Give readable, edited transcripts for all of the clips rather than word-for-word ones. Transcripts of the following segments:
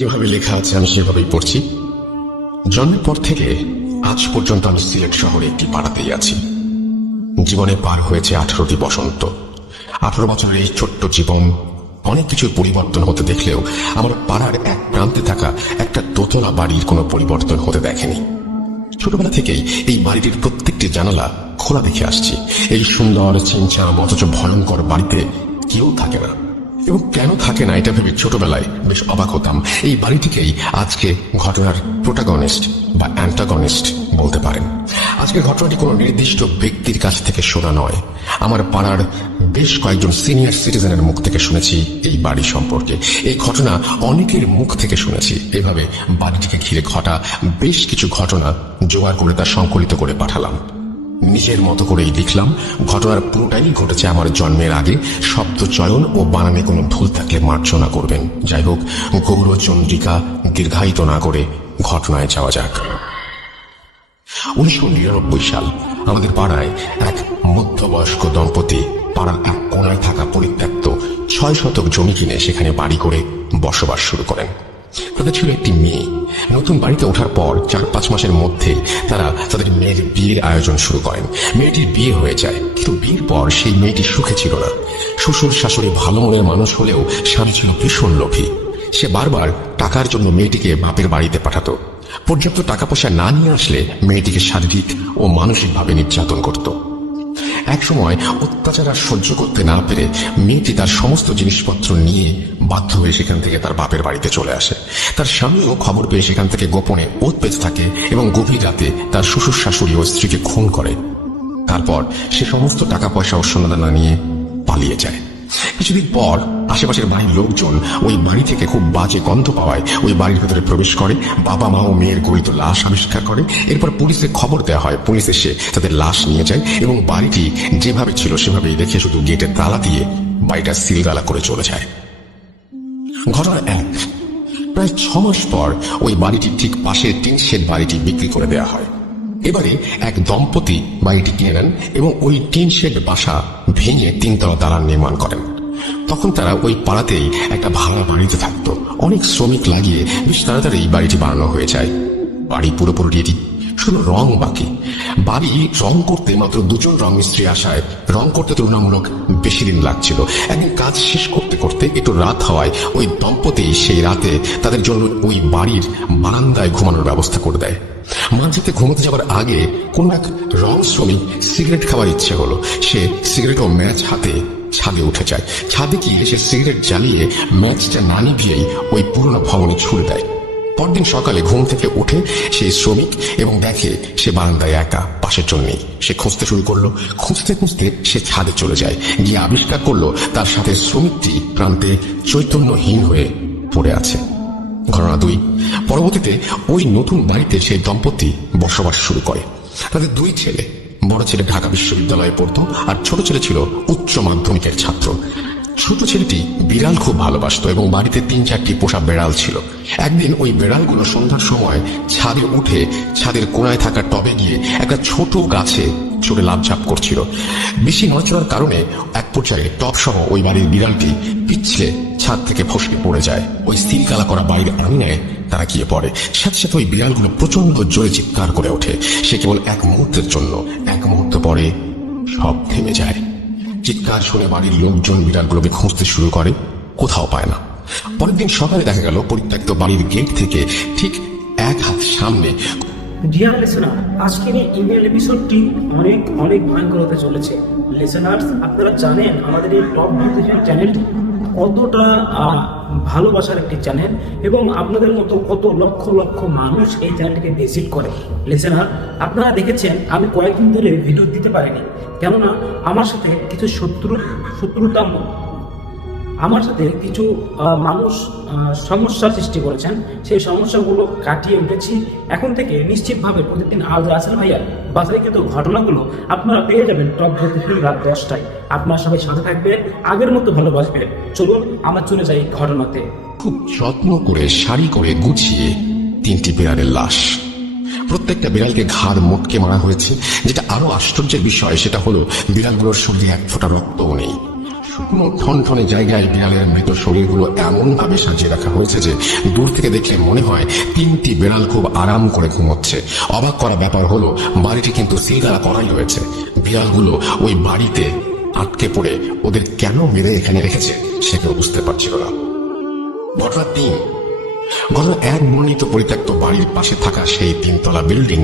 যেভাবে লেখা আছে আমি সেভাবেই পড়ছি। জন্মের পর থেকে আজ পর্যন্ত আমি সিলেট শহরে একটি পাড়াতেই আছি। জীবনে পার হয়েছে 18টি বসন্ত। 18 বছরের এই ছোট্ট জীবন অনেক কিছুর পরিবর্তন হতে দেখলেও আমার পাড়ার এক প্রান্তে থাকা একটা দোতলা বাড়ির কোনো পরিবর্তন হতে দেখেনি। ছোটবেলা থেকেই এই বাড়িটির প্রত্যেকটি জানালা খোলা দেখে আসছি। এই সুন্দর ছিমছাম অথচ ভয়ঙ্কর বাড়িতে কেউ থাকে না, এবং কেন থাকে না এটা ভেবে ছোটবেলায় বেশ অবাক হতাম। এই বাড়িটিকেই আজকে ঘটনার প্রোটাগনিস্ট বা অ্যান্টাগনিস্ট বলতে পারেন। আজকের ঘটনাটি কোনো নির্দিষ্ট ব্যক্তির কাছ থেকে শোনা নয়, আমার পাড়ার বেশ কয়েকজন সিনিয়র সিটিজেনের মুখ থেকে শুনেছি এই বাড়ি সম্পর্কে। এই ঘটনা অনেকের মুখ থেকে শুনেছি। এভাবে বাড়িটিকে ঘিরে ঘটা বেশ কিছু ঘটনা জোগাড় করে তা সংকলিত করে পাঠালাম। নিজের মতো করেই লিখলাম। ঘটনার পুরোটাই ঘটেছে আমার জন্মের আগে। শব্দ চয়ন ও বানানে কোনো ভুল থাকলে মার্জনা করবেন। যাই হোক, গৌরচন্দ্রিকা দীর্ঘায়িত না করে ঘটনায় যাওয়া যাক। 1999 সাল আমাদের পাড়ায় এক মধ্যবয়স্ক দম্পতি পাড়ার এক কোনায় থাকা পরিত্যক্ত 6 শতক জমি কিনে সেখানে বাড়ি করে বসবাস শুরু করেন। তাদের ছিল একটি মেয়ে। নতুন বাড়িতে ওঠার পর 4-5 মাসের মধ্যেই তারা তাদের মেয়ের বিয়ের আয়োজন শুরু করেন। মেয়েটির বিয়ে হয়ে যায়, কিন্তু বিয়ের পর সেই মেয়েটি সুখে ছিল না। শ্বশুর শাশুড়ি ভালো মনের মানুষ হলেও স্বামী ছিল ভীষণ লোভী। সে বারবার টাকার জন্য মেয়েটিকে বাপের বাড়িতে পাঠাতো। পর্যাপ্ত টাকা পয়সা না নিয়ে আসলে মেয়েটিকে শারীরিক ও মানসিকভাবে নির্যাতন করত। এক সময় অত্যাচার আর সহ্য করতে না পেরে মেয়েটি তার সমস্ত জিনিসপত্র নিয়ে বাধ্য হয়ে সেখান থেকে তার বাপের বাড়িতে চলে আসে। তার স্বামীও খবর পেয়ে সেখান থেকে গোপনে ওৎ পেতে থাকে এবং গভীর রাতে তার শ্বশুর শাশুড়ি ও স্ত্রীকে খুন করে। তারপর সে সমস্ত টাকা পয়সা ও সোনাদানা নিয়ে পালিয়ে যায়। কিছুদিন পর আশেপাশের বাড়ির লোকজন ওই বাড়ি থেকে খুব বাজে গন্ধ পাওয়ায় ওই বাড়ির ভেতরে প্রবেশ করে। বাবা মা ও মেয়ের গলিত লাশ আবিষ্কার করে। এরপর পুলিশে খবর দেওয়া হয়। পুলিশ এসে তাদের লাশ নিয়ে যায় এবং বাড়িটি যেভাবে ছিল সেভাবেই রেখে শুধু গেটে তালা দিয়ে বাড়িটা সিলগালা করে চলে যায়। ঘটনা 1, প্রায় 6 মাস পর ওই বাড়িটির ঠিক পাশের টিন শেড বাড়িটি বিক্রি করে দেওয়া হয়। এবারে এক দম্পতি বাড়িটি কিনে নেন এবং ওই টিন শেড বাসা ভেঙে 3তলা দালান নির্মাণ করেন। তখন তারা ওই পাড়াতেই একটা ভাড়া বাড়িতে থাকতো। অনেক শ্রমিক লাগিয়ে বেশ তাড়াতাড়ি বাড়িটি বানানো হয়ে যায়। বাড়ি পুরোপুরি রেডি, শুধু রং বাকি। বাড়ি রং করতে মাত্র 2 জন রং মিস্ত্রি আসায় রং করতে তুলনামূলক বেশি দিন লাগছিল। একদিন কাজ শেষ করতে করতে একটু রাত হওয়ায় ওই দম্পতি সেই রাতে তাদের জন্য ওই বাড়ির বারান্দায় ঘুমানোর ব্যবস্থা করে দেয়। মাঝরাতে ঘুমোতে যাওয়ার আগে কোন এক রং শ্রমিক সিগারেট খাওয়ার ইচ্ছে হলো। সে সিগারেট ও ম্যাচ হাতে ছাদে উঠে যায়। ছাদে গিয়ে সে সিগারেট জ্বালিয়ে ম্যাচটা না নিভিয়েই ওই পুরনো ভবনে ছুড়ে দেয়। পরদিন সকালে ঘুম থেকে উঠে সেই শ্রমিক এবং দেখে সে বারান্দায় একা, পাশের জন নেই। সে খুঁজতে শুরু করলো। খুঁজতে খুঁজতে সে ছাদে চলে যায়। গিয়ে আবিষ্কার করলো তার সাথে শ্রমিকটি প্রান্তে চৈতন্যহীন হয়ে পড়ে আছে। ঘটনা 2, পরবর্তীতে ওই নতুন বাড়িতে সেই দম্পতি বসবাস শুরু করে। তাদের 2 ছেলে। বড় ছেলে ঢাকা বিশ্ববিদ্যালয়ে পড়তো আর ছোট ছেলে ছিল উচ্চ মাধ্যমিকের ছাত্র। ছোট ছেলেটি বিড়াল খুব ভালোবাসতো এবং বাড়িতে 3-4টি পোষা বেড়াল ছিল। একদিন ওই বেড়ালগুলো সন্ধ্যার সময় ছাদে উঠে ছাদের কোণায় থাকা টবে গিয়ে একটা ছোট গাছে চড়ে লাফঝাপ করছিল। বেশি নড়াচড়ার কারণে এক পর্যায়ে টব সহ ওই বাড়ির বিড়ালটি পিছলে ছাদ থেকে ফসকে পড়ে যায়। ওই সিলগালা করা বাড়ির আঙিনায় তারা গিয়ে পড়ে। সাথে সাথে ওই বিড়ালগুলো প্রচন্ড জোরে চিৎকার করে ওঠে। সে কেবল 1 মুহূর্তের জন্য। 1 মুহূর্ত পরে সব থেমে যায়। চিৎকার শুনে বাড়ির লোকজন বিড়ালগুলোকে খুঁজতে শুরু করে, কোথাও পায় না। পরের দিন সকালে দেখা গেল পরিত্যক্ত বাড়ির গেট থেকে ঠিক 1 হাত সামনে। ডিয়ার লিসেনার, আজকের এই ইমেল এপিসোডটি অনেক ভয়ঙ্কর হতে চলেছে। লিসেনার্স, আপনারা জানেন আমাদের এই টপ নিউট্রিশন চ্যানেলটি কতটা ভালোবাসার একটি চ্যানেল এবং আপনাদের মতো কত লক্ষ লক্ষ মানুষ এই চ্যানেলটিকে ভিজিট করে। লিসেনার, আপনারা দেখেছেন আমি কয়েকদিন ধরে ভিডিও দিতে পারিনি, কেননা আমার সাথে কিছু আমার সাথে কিছু মানুষ সমস্যা সৃষ্টি করেছেন। সেই সমস্যাগুলো কাটিয়ে উঠেছি। এখন থেকে নিশ্চিতভাবে প্রতিদিন আজ রাসেল ভাইয়ার বাছাইকৃত ঘটনাগুলো আপনারা পেয়ে যাবেন টপ প্রতিদিন রাত 10টায়। আপনার সবাই সাথে থাকবেন, আগের মতো ভালোবাসবেন। চলুন আমরা চলে যাই ঘটনাতে। খুব যত্ন করে সারি করে গুছিয়ে 3টি বিড়ালের লাশ। প্রত্যেকটা বিড়ালকে ঘাড় মোটকে মারা হয়েছে। যেটা আরো আশ্চর্যের বিষয় সেটা হলো বিড়ালগুলোর শরীরে 1 ফোঁটা রক্তও নেই। শুকনো ঠনঠনে জায়গায় বিড়ালের মৃত শরীরগুলো এমন ভাবে সাজিয়ে রাখা হয়েছে যে দূর থেকে দেখলে মনে হয় 3টি বিড়াল খুব আরাম করে ঘুমোচ্ছে। অবাক করা ব্যাপার হলো বাড়িটি কিন্তু সিলগালা করাই রয়েছে। বিড়ালগুলো ওই বাড়িতে আটকে পড়ে ওদের কেন মেরে এখানে রেখেছে সেটাও বুঝতে পারছিল না। ঘটনা 3। ঘটনা 1 মনোনীত পরিত্যক্ত বাড়ির পাশে থাকা সেই 3তলা বিল্ডিং।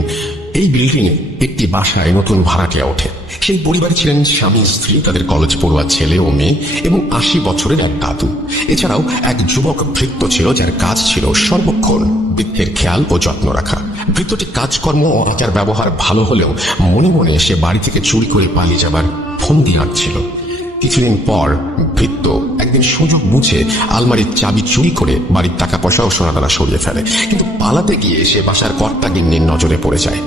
এই বিল্ডিং এ একটি বাসায় নতুন ভাড়াটিয়া ওঠে। সেই পরিবারে ছিলেন স্বামী স্ত্রী, তাদের কলেজ পড়ুয়া ছেলে ও মেয়ে এবং 80 বছরের এক দাদু। এছাড়াও এক যুবক ভৃত্য ছিল, যার কাজ ছিল সর্বক্ষণ বৃদ্ধের খেয়াল ও যত্ন রাখা। ভৃত্যটি কাজকর্ম ও আচার ব্যবহার ভালো হলেও মনে মনে সে বাড়ি থেকে চুরি করে পালিয়ে যাবার ফন্দি আঁটছিল। কিছুদিন পর ভৃত্য একদিন সুযোগ বুঝে আলমারির চাবি চুরি করে বাড়ির টাকা পয়সা ও সোনাদানা সরিয়ে ফেলে, কিন্তু পালাতে গিয়ে সে বাসার কর্তা গিন্নির নজরে পড়ে যায়।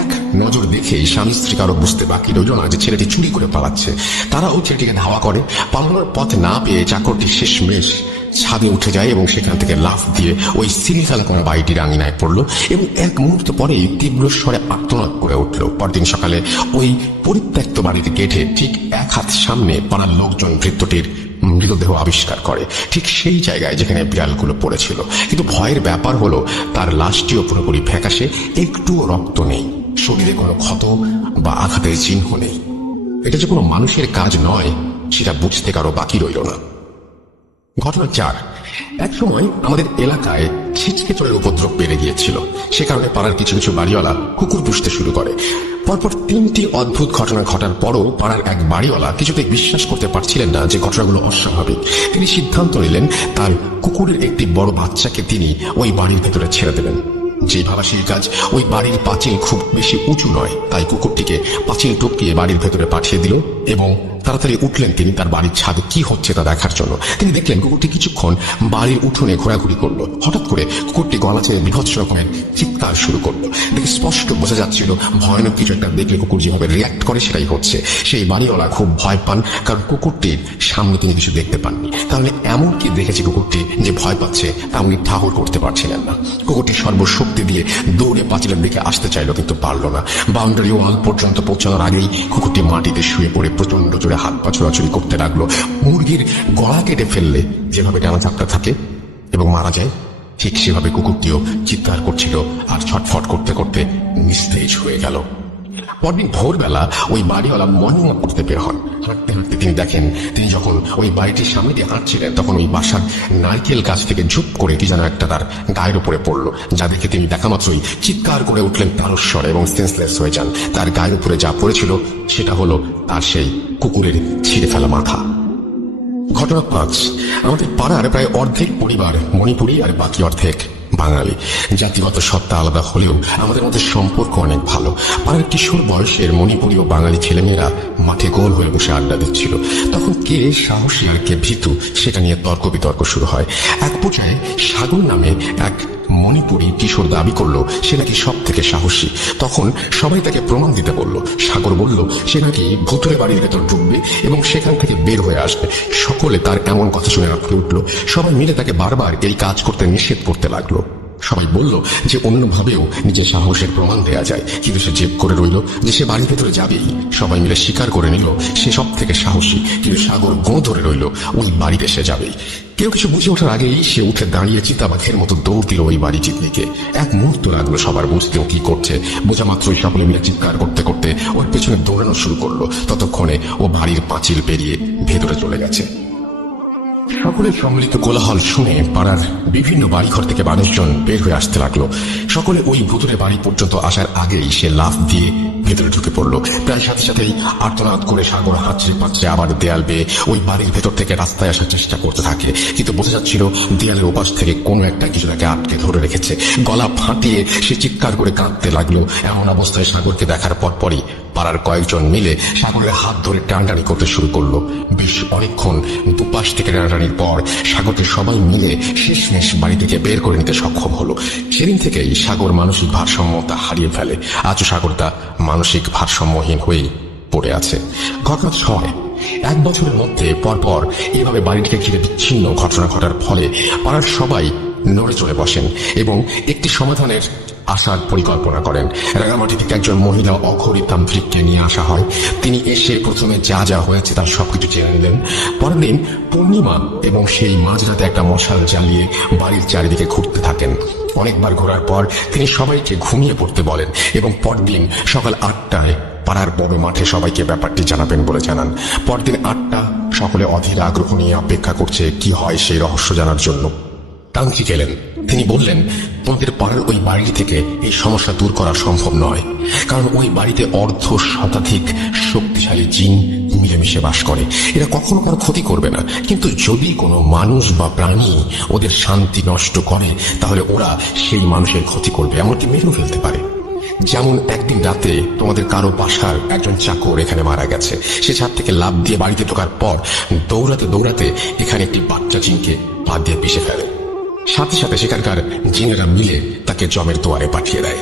এক নজর দেখেই স্বামী স্ত্রী কারো বুঝতে বাকি রইল না যে ছেলেটি চুরি করে পালাচ্ছে। তারাও ছেলেটিকে ধাওয়া করে। পালানোর পথ না পেয়ে চাকরটি শেষমেশ ছাদে উঠে যায় এবং সেখান থেকে লাফ দিয়ে ওই সিলিফেলা করা বাড়িটির আঙিনায় পড়ল এবং এক মুহূর্ত পরেই তীব্র স্বরে আর্তনাদ করে উঠল। পরদিন সকালে ওই পরিত্যক্ত বাড়ির গেটে ঠিক 1 হাত সামনে পাড়ার লোকজন ভৃত্যটির মৃতদেহ আবিষ্কার করে, ঠিক সেই জায়গায় যেখানে বিড়ালগুলো পড়েছিল। কিন্তু ভয়ের ব্যাপার হলো তার লাশটিও পুরোপুরি ফ্যাকাশে, একটুও রক্ত নেই, শরীরে কোনো ক্ষত বা আঘাতের চিহ্ন নেই। এটা যে কোনো মানুষের কাজ নয় সেটা বুঝতে কারো বাকি রইল না। ঘটনা 4। এক সময় আমাদের এলাকায় ছিচকে চোরের উপদ্রব বেড়ে গিয়েছিল। সে কারণে পাড়ার কিছু কিছু বাড়িওয়ালা কুকুর পুষতে শুরু করে। পরপর 3টি অদ্ভুত ঘটনা ঘটার পরও পাড়ার এক বাড়িওয়ালা কিছুতেই বিশ্বাস করতে পারছিলেন না যে ঘটনাগুলো অস্বাভাবিক। তিনি সিদ্ধান্ত নিলেন তার কুকুরের একটি বড় বাচ্চাকে তিনি ওই বাড়ির ভেতরে ছেড়ে দেবেন। যে ভাবা সেই কাজ। ওই বাড়ির পাঁচিল খুব বেশি উঁচু নয়, তাই কুকুরটিকে পাঁচিল টপকিয়ে বাড়ির ভেতরে পাঠিয়ে দিল এবং তাড়াতাড়ি উঠলেন তিনি তার বাড়ির ছাদে কি হচ্ছে তা দেখার জন্য। তিনি দেখলেন কুকুরটি কিছুক্ষণ বাড়ির উঠোনে ঘোরাঘুরি করলো। হঠাৎ করে কুকুরটি গলা ছেড়ে বিভৎস রকমের চিৎকার শুরু করলো। দেখে স্পষ্ট বোঝা যাচ্ছিল ভয়ানক কিছু একটা দেখলে কুকুর যেভাবে রিয়াক্ট করে সেটাই হচ্ছে। সেই বাড়িওয়ালা খুব ভয় পান, কারণ কুকুরটির সামনে তিনি কিছু দেখতে পাননি। তাহলে এমন কি দেখেছে কুকুরটি যে ভয় পাচ্ছে তা উনি ঠাহর করতে পারছিলেন না। কুকুরটি সর্বশক্তি দিয়ে দৌড়ে পাঁচিলের দিকে আসতে চাইল, কিন্তু পারল না। বাউন্ডারি ওয়াল পর্যন্ত পৌঁছানোর আগেই কুকুরটি মাটিতে শুয়ে পড়ে প্রচন্ড জোরে হাত পা ছোড়াছুড়ি করতে লাগলো। মুরগির গলা কেটে ফেললে যেভাবে ডানা ঝাপটা থাকে এবং মারা যায়, ঠিক সেভাবে কুকুরটিও চিৎকার করছিল আর ছটফট করতে করতে নিস্তেজ হয়ে গেল। পরদিন ভোরবেলা ওই বাড়িওয়ালা মর্নিং ওয়াক করতে বের হন। হাঁটতে হাঁটতে তিনি দেখেন তিনি যখন ওই বাড়িটির সামনে দিয়ে হাঁটছিলেন তখন ওই বাসার নারকেল গাছ থেকে ঝুপ করে কি যেন একটা তার গায়ের উপরে পড়লো, যা দেখে তিনি দেখা মাত্রই চিৎকার করে উঠলেন তারস্বরে এবং সেন্সলেস হয়ে যান। তার গায়ের উপরে যা পড়েছিল সেটা হলো তার সেই কুকুরের ছিঁড়ে ফেলা মাথা। ঘটনা 5। আমাদের পাড়ার প্রায় অর্ধেক পরিবার মণিপুরি আর বাকি অর্ধেক বাঙালি। জাতিগত সত্তা আলাদা হলেও আমাদের মধ্যে সম্পর্ক অনেক ভালো। পাড়ার কিশোর বয়সের মণিপুরি ও বাঙালি ছেলেমেয়েরা মাঠে গোল হয়ে বসে আড্ডা দিচ্ছিল। তখন কে সাহসী আর কে ভীতু সেটা নিয়ে তর্ক বিতর্ক শুরু হয়। এক পর্যায়ে সাগর নামে এক মণিপুরি কিশোর দাবি করলো সে নাকি সব থেকে সাহসী। তখন সবাই তাকে প্রমাণ দিতে বলল। সাগর বলল সে নাকি ভুতুরে বাড়ির ভেতর ঢুকবে এবং সেখান থেকে বের হয়ে আসবে। সকলে তার এমন কথা শুনে আটকে উঠল। সবাই মিলে তাকে বারবার এই কাজ করতে নিষেধ করতে লাগলো। সবাই বলল যে অন্যভাবেও নিজের সাহসের প্রমাণ দেয়া যায়, কিন্তু সে জেদ করে রইল যে সে বাড়ির ভেতরে যাবেই। সবাই মিলে স্বীকার করে নিল সে সব থেকে সাহসী, কিন্তু সাগর গো ধরে রইল ওই বাড়িতে সে যাবেই। কেউ কিছু বুঝে ওঠার আগেই সে উঠে দাঁড়িয়ে চিতাবাঘের মতো দৌড় দিল ওই বাড়িটির দিকে। এক মুহূর্ত লাগলো সবার বুঝতেও কি করছে। বোঝা মাত্রই সকলে মিলে চিৎকার করতে করতে ওর পেছনে দৌড়ানো শুরু করলো। ততক্ষণে ও বাড়ির পাঁচিল পেরিয়ে ভেতরে চলে গেছে। সকলের সম্মিলিত কোলাহল শুনে পাড়ার বিভিন্ন বাড়িঘর থেকে মানুষজন বের হয়ে আসতে লাগলো। সকলে ওই ভুতুরে বাড়ি পর্যন্ত আসার আগেই সে লাফ দিয়ে ভেতরে ঢুকে পড়লো। প্রায় সাথে সাথেই আর্তনাদ করে সাগর হাঁচড়ে পাঁচড়ে আবার দেয়াল বেয়ে ওই বাড়ির ভেতর থেকে রাস্তায় আসার চেষ্টা করতে থাকে, কিন্তু বোঝা যাচ্ছিল দেয়ালের ওপাশ থেকে কোনো একটা কিছু তাকে আটকে ধরে রেখেছে। গলা ফাটিয়ে সে চিৎকার করে কাঁদতে লাগলো। এমন অবস্থায় সাগরকে দেখার পরপরই পাড়ার কয়েকজন মিলে সাগরের হাত ধরে টানাটানি করতে শুরু করলো। বেশ অনেকক্ষণ দুপাশ থেকে টানাটানির পর সাগরকে সবাই মিলে শেষমেশ বাড়ি থেকে বের করে নিতে সক্ষম হলো। সেদিন থেকেই সাগর মানসিক ভারসাম্যতা হারিয়ে ফেলে। আজও সাগরটা মানসিক ভারসাম্যহীন হয়েই পড়ে আছে। ঘটনা 6। 1 বছরের মধ্যে পরপর এভাবে বাড়িটিকে ঘিরে বিচ্ছিন্ন ঘটনা ঘটার ফলে পাড়ার সবাই নড়ে চড়ে বসেন এবং একটি সমাধানের আসার পরিকল্পনা করেন। রাঙামাটি থেকে একজন মহিলা অঘরী তান্ত্রিককে নিয়ে আসা হয়। তিনি এসে প্রথমে যা যা হয়েছে তার সবকিছু জেনে নিলেন। পরের দিন পূর্ণিমা এবং সেই মাঝরাতে একটা মশাল জ্বালিয়ে বাড়ির চারিদিকে ঘুরতে থাকেন। অনেকবার ঘোরার পর তিনি সবাইকে ঘুমিয়ে পড়তে বলেন এবং পরদিন সকাল 8টায় পাড়ার বড় মাঠে সবাইকে ব্যাপারটি জানাবেন বলে জানান। পরদিন 8টা, সকলে অধীর আগ্রহ নিয়ে অপেক্ষা করছে কি হয় সেই রহস্য জানার জন্য। তান্ত্রিক এলেন। তিনি বললেন, তোমাদের পাড়ার ওই বাড়ি থেকে এই সমস্যা দূর করা সম্ভব নয়, কারণ ওই বাড়িতে অর্ধ শতাধিক শক্তিশালী জিন মিলেমিশে বাস করে। এরা কখনো কারো ক্ষতি করবে না, কিন্তু যদি কোনো মানুষ বা প্রাণী ওদের শান্তি নষ্ট করে তাহলে ওরা সেই মানুষের ক্ষতি করবে, এমনকি মেরেও ফেলতে পারে। যেমন একদিন রাতে তোমাদের কারো বাসার একজন চাকর এখানে মারা গেছে। সে ছাদ থেকে লাফ দিয়ে বাড়িতে ঢোকার পর দৌড়াতে দৌড়াতে এখানে একটি বাচ্চা জিনকে পা দিয়ে পিষে ফেলে। সাথে সাথে সেখানকার জিনেরা মিলে তাকে জমের দুয়ারে পাঠিয়ে দেয়।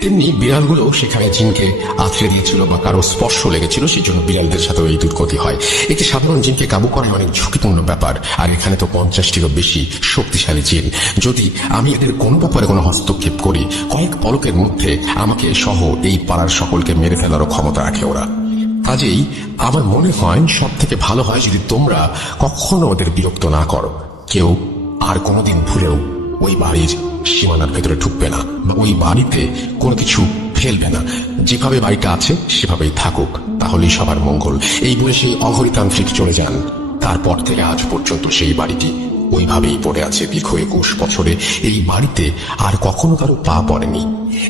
তেমনি বিড়ালগুলো সেখানে জিনকে আছড়ে দিয়েছিল বা কারো স্পর্শ লেগেছিল, সেই জন্য বিড়ালদের সাথেও এই দুর্গতি হয়। একটি সাধারণ জিনকে কাবু করা অনেক ঝুঁকিপূর্ণ ব্যাপার, আর এখানে তো 50টিরও বেশি শক্তিশালী জিন। যদি আমি এদের কোনো ব্যাপারে কোনো হস্তক্ষেপ করি, কয়েক পলকের মধ্যে আমাকে সহ এই পাড়ার সকলকে মেরে ফেলারও ক্ষমতা রাখে ওরা। কাজেই আমার মনে হয় সব থেকে ভালো হয় যদি তোমরা কখনো ওদের বিরক্ত না করো। কেউ আর কোনোদিন ভুলেও ওই বাড়ির সীমানার ভেতরে ঢুকবে না বা ওই বাড়িতে কোনো কিছু ফেলবে না। যেভাবে বাড়িটা আছে সেভাবেই থাকুক, তাহলেই সবার মঙ্গল। এই বলে সেই অঘরীতান্ত্রিক চলে যান। তারপর থেকে আজ পর্যন্ত সেই বাড়িটি ওইভাবেই পড়ে আছে। দীর্ঘ 21 বছরে এই বাড়িতে আর কখনো কারো পা পড়েনি।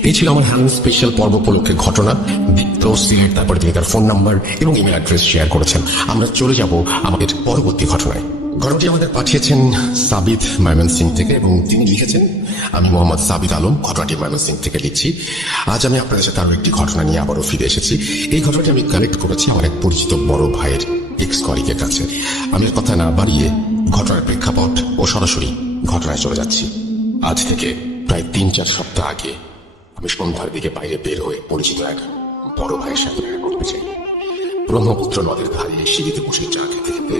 এই ছিল আমার হ্যালোইন স্পেশাল পর্ব উপলক্ষে ঘটনা। দীপ্ত সিলেট, তারপরে তিনি তার ফোন নাম্বার এবং ইমেল অ্যাড্রেস শেয়ার করেছেন। আমরা চলে যাব আমাদের পরবর্তী ঘটনায়। ঘটনাটি আমাদের পাঠিয়েছেন সাবিত ময়মনসিং থেকে এবং তিনি লিখেছেন, আমি মোহাম্মদ সাবিত আলম, ঘটনাটি ময়মনসিং থেকে লিখছি। আজ আমি আপনাদের সাথে আরো একটি ঘটনা নিয়ে আবারও ফিরে এসেছি। এই ঘটনাটি আমি কালেক্ট করেছি আমার এক পরিচিত বড় ভাইয়ের এক্স কলিগের কাছে। আমি আর কথা না বাড়িয়ে ঘটনার প্রেক্ষাপট ও সরাসরি ঘটনায় চলে যাচ্ছি। আজ থেকে প্রায় 3-4 সপ্তাহ আগে আমি সন্ধ্যার দিকে বাইরে বের হয়ে পরিচিত এক বড় ভাইয়ের সাথে দেখা করতে চাই। ব্রহ্মপুত্র নদের ধারে সিঁড়িতে বসে চা খেতে খেতে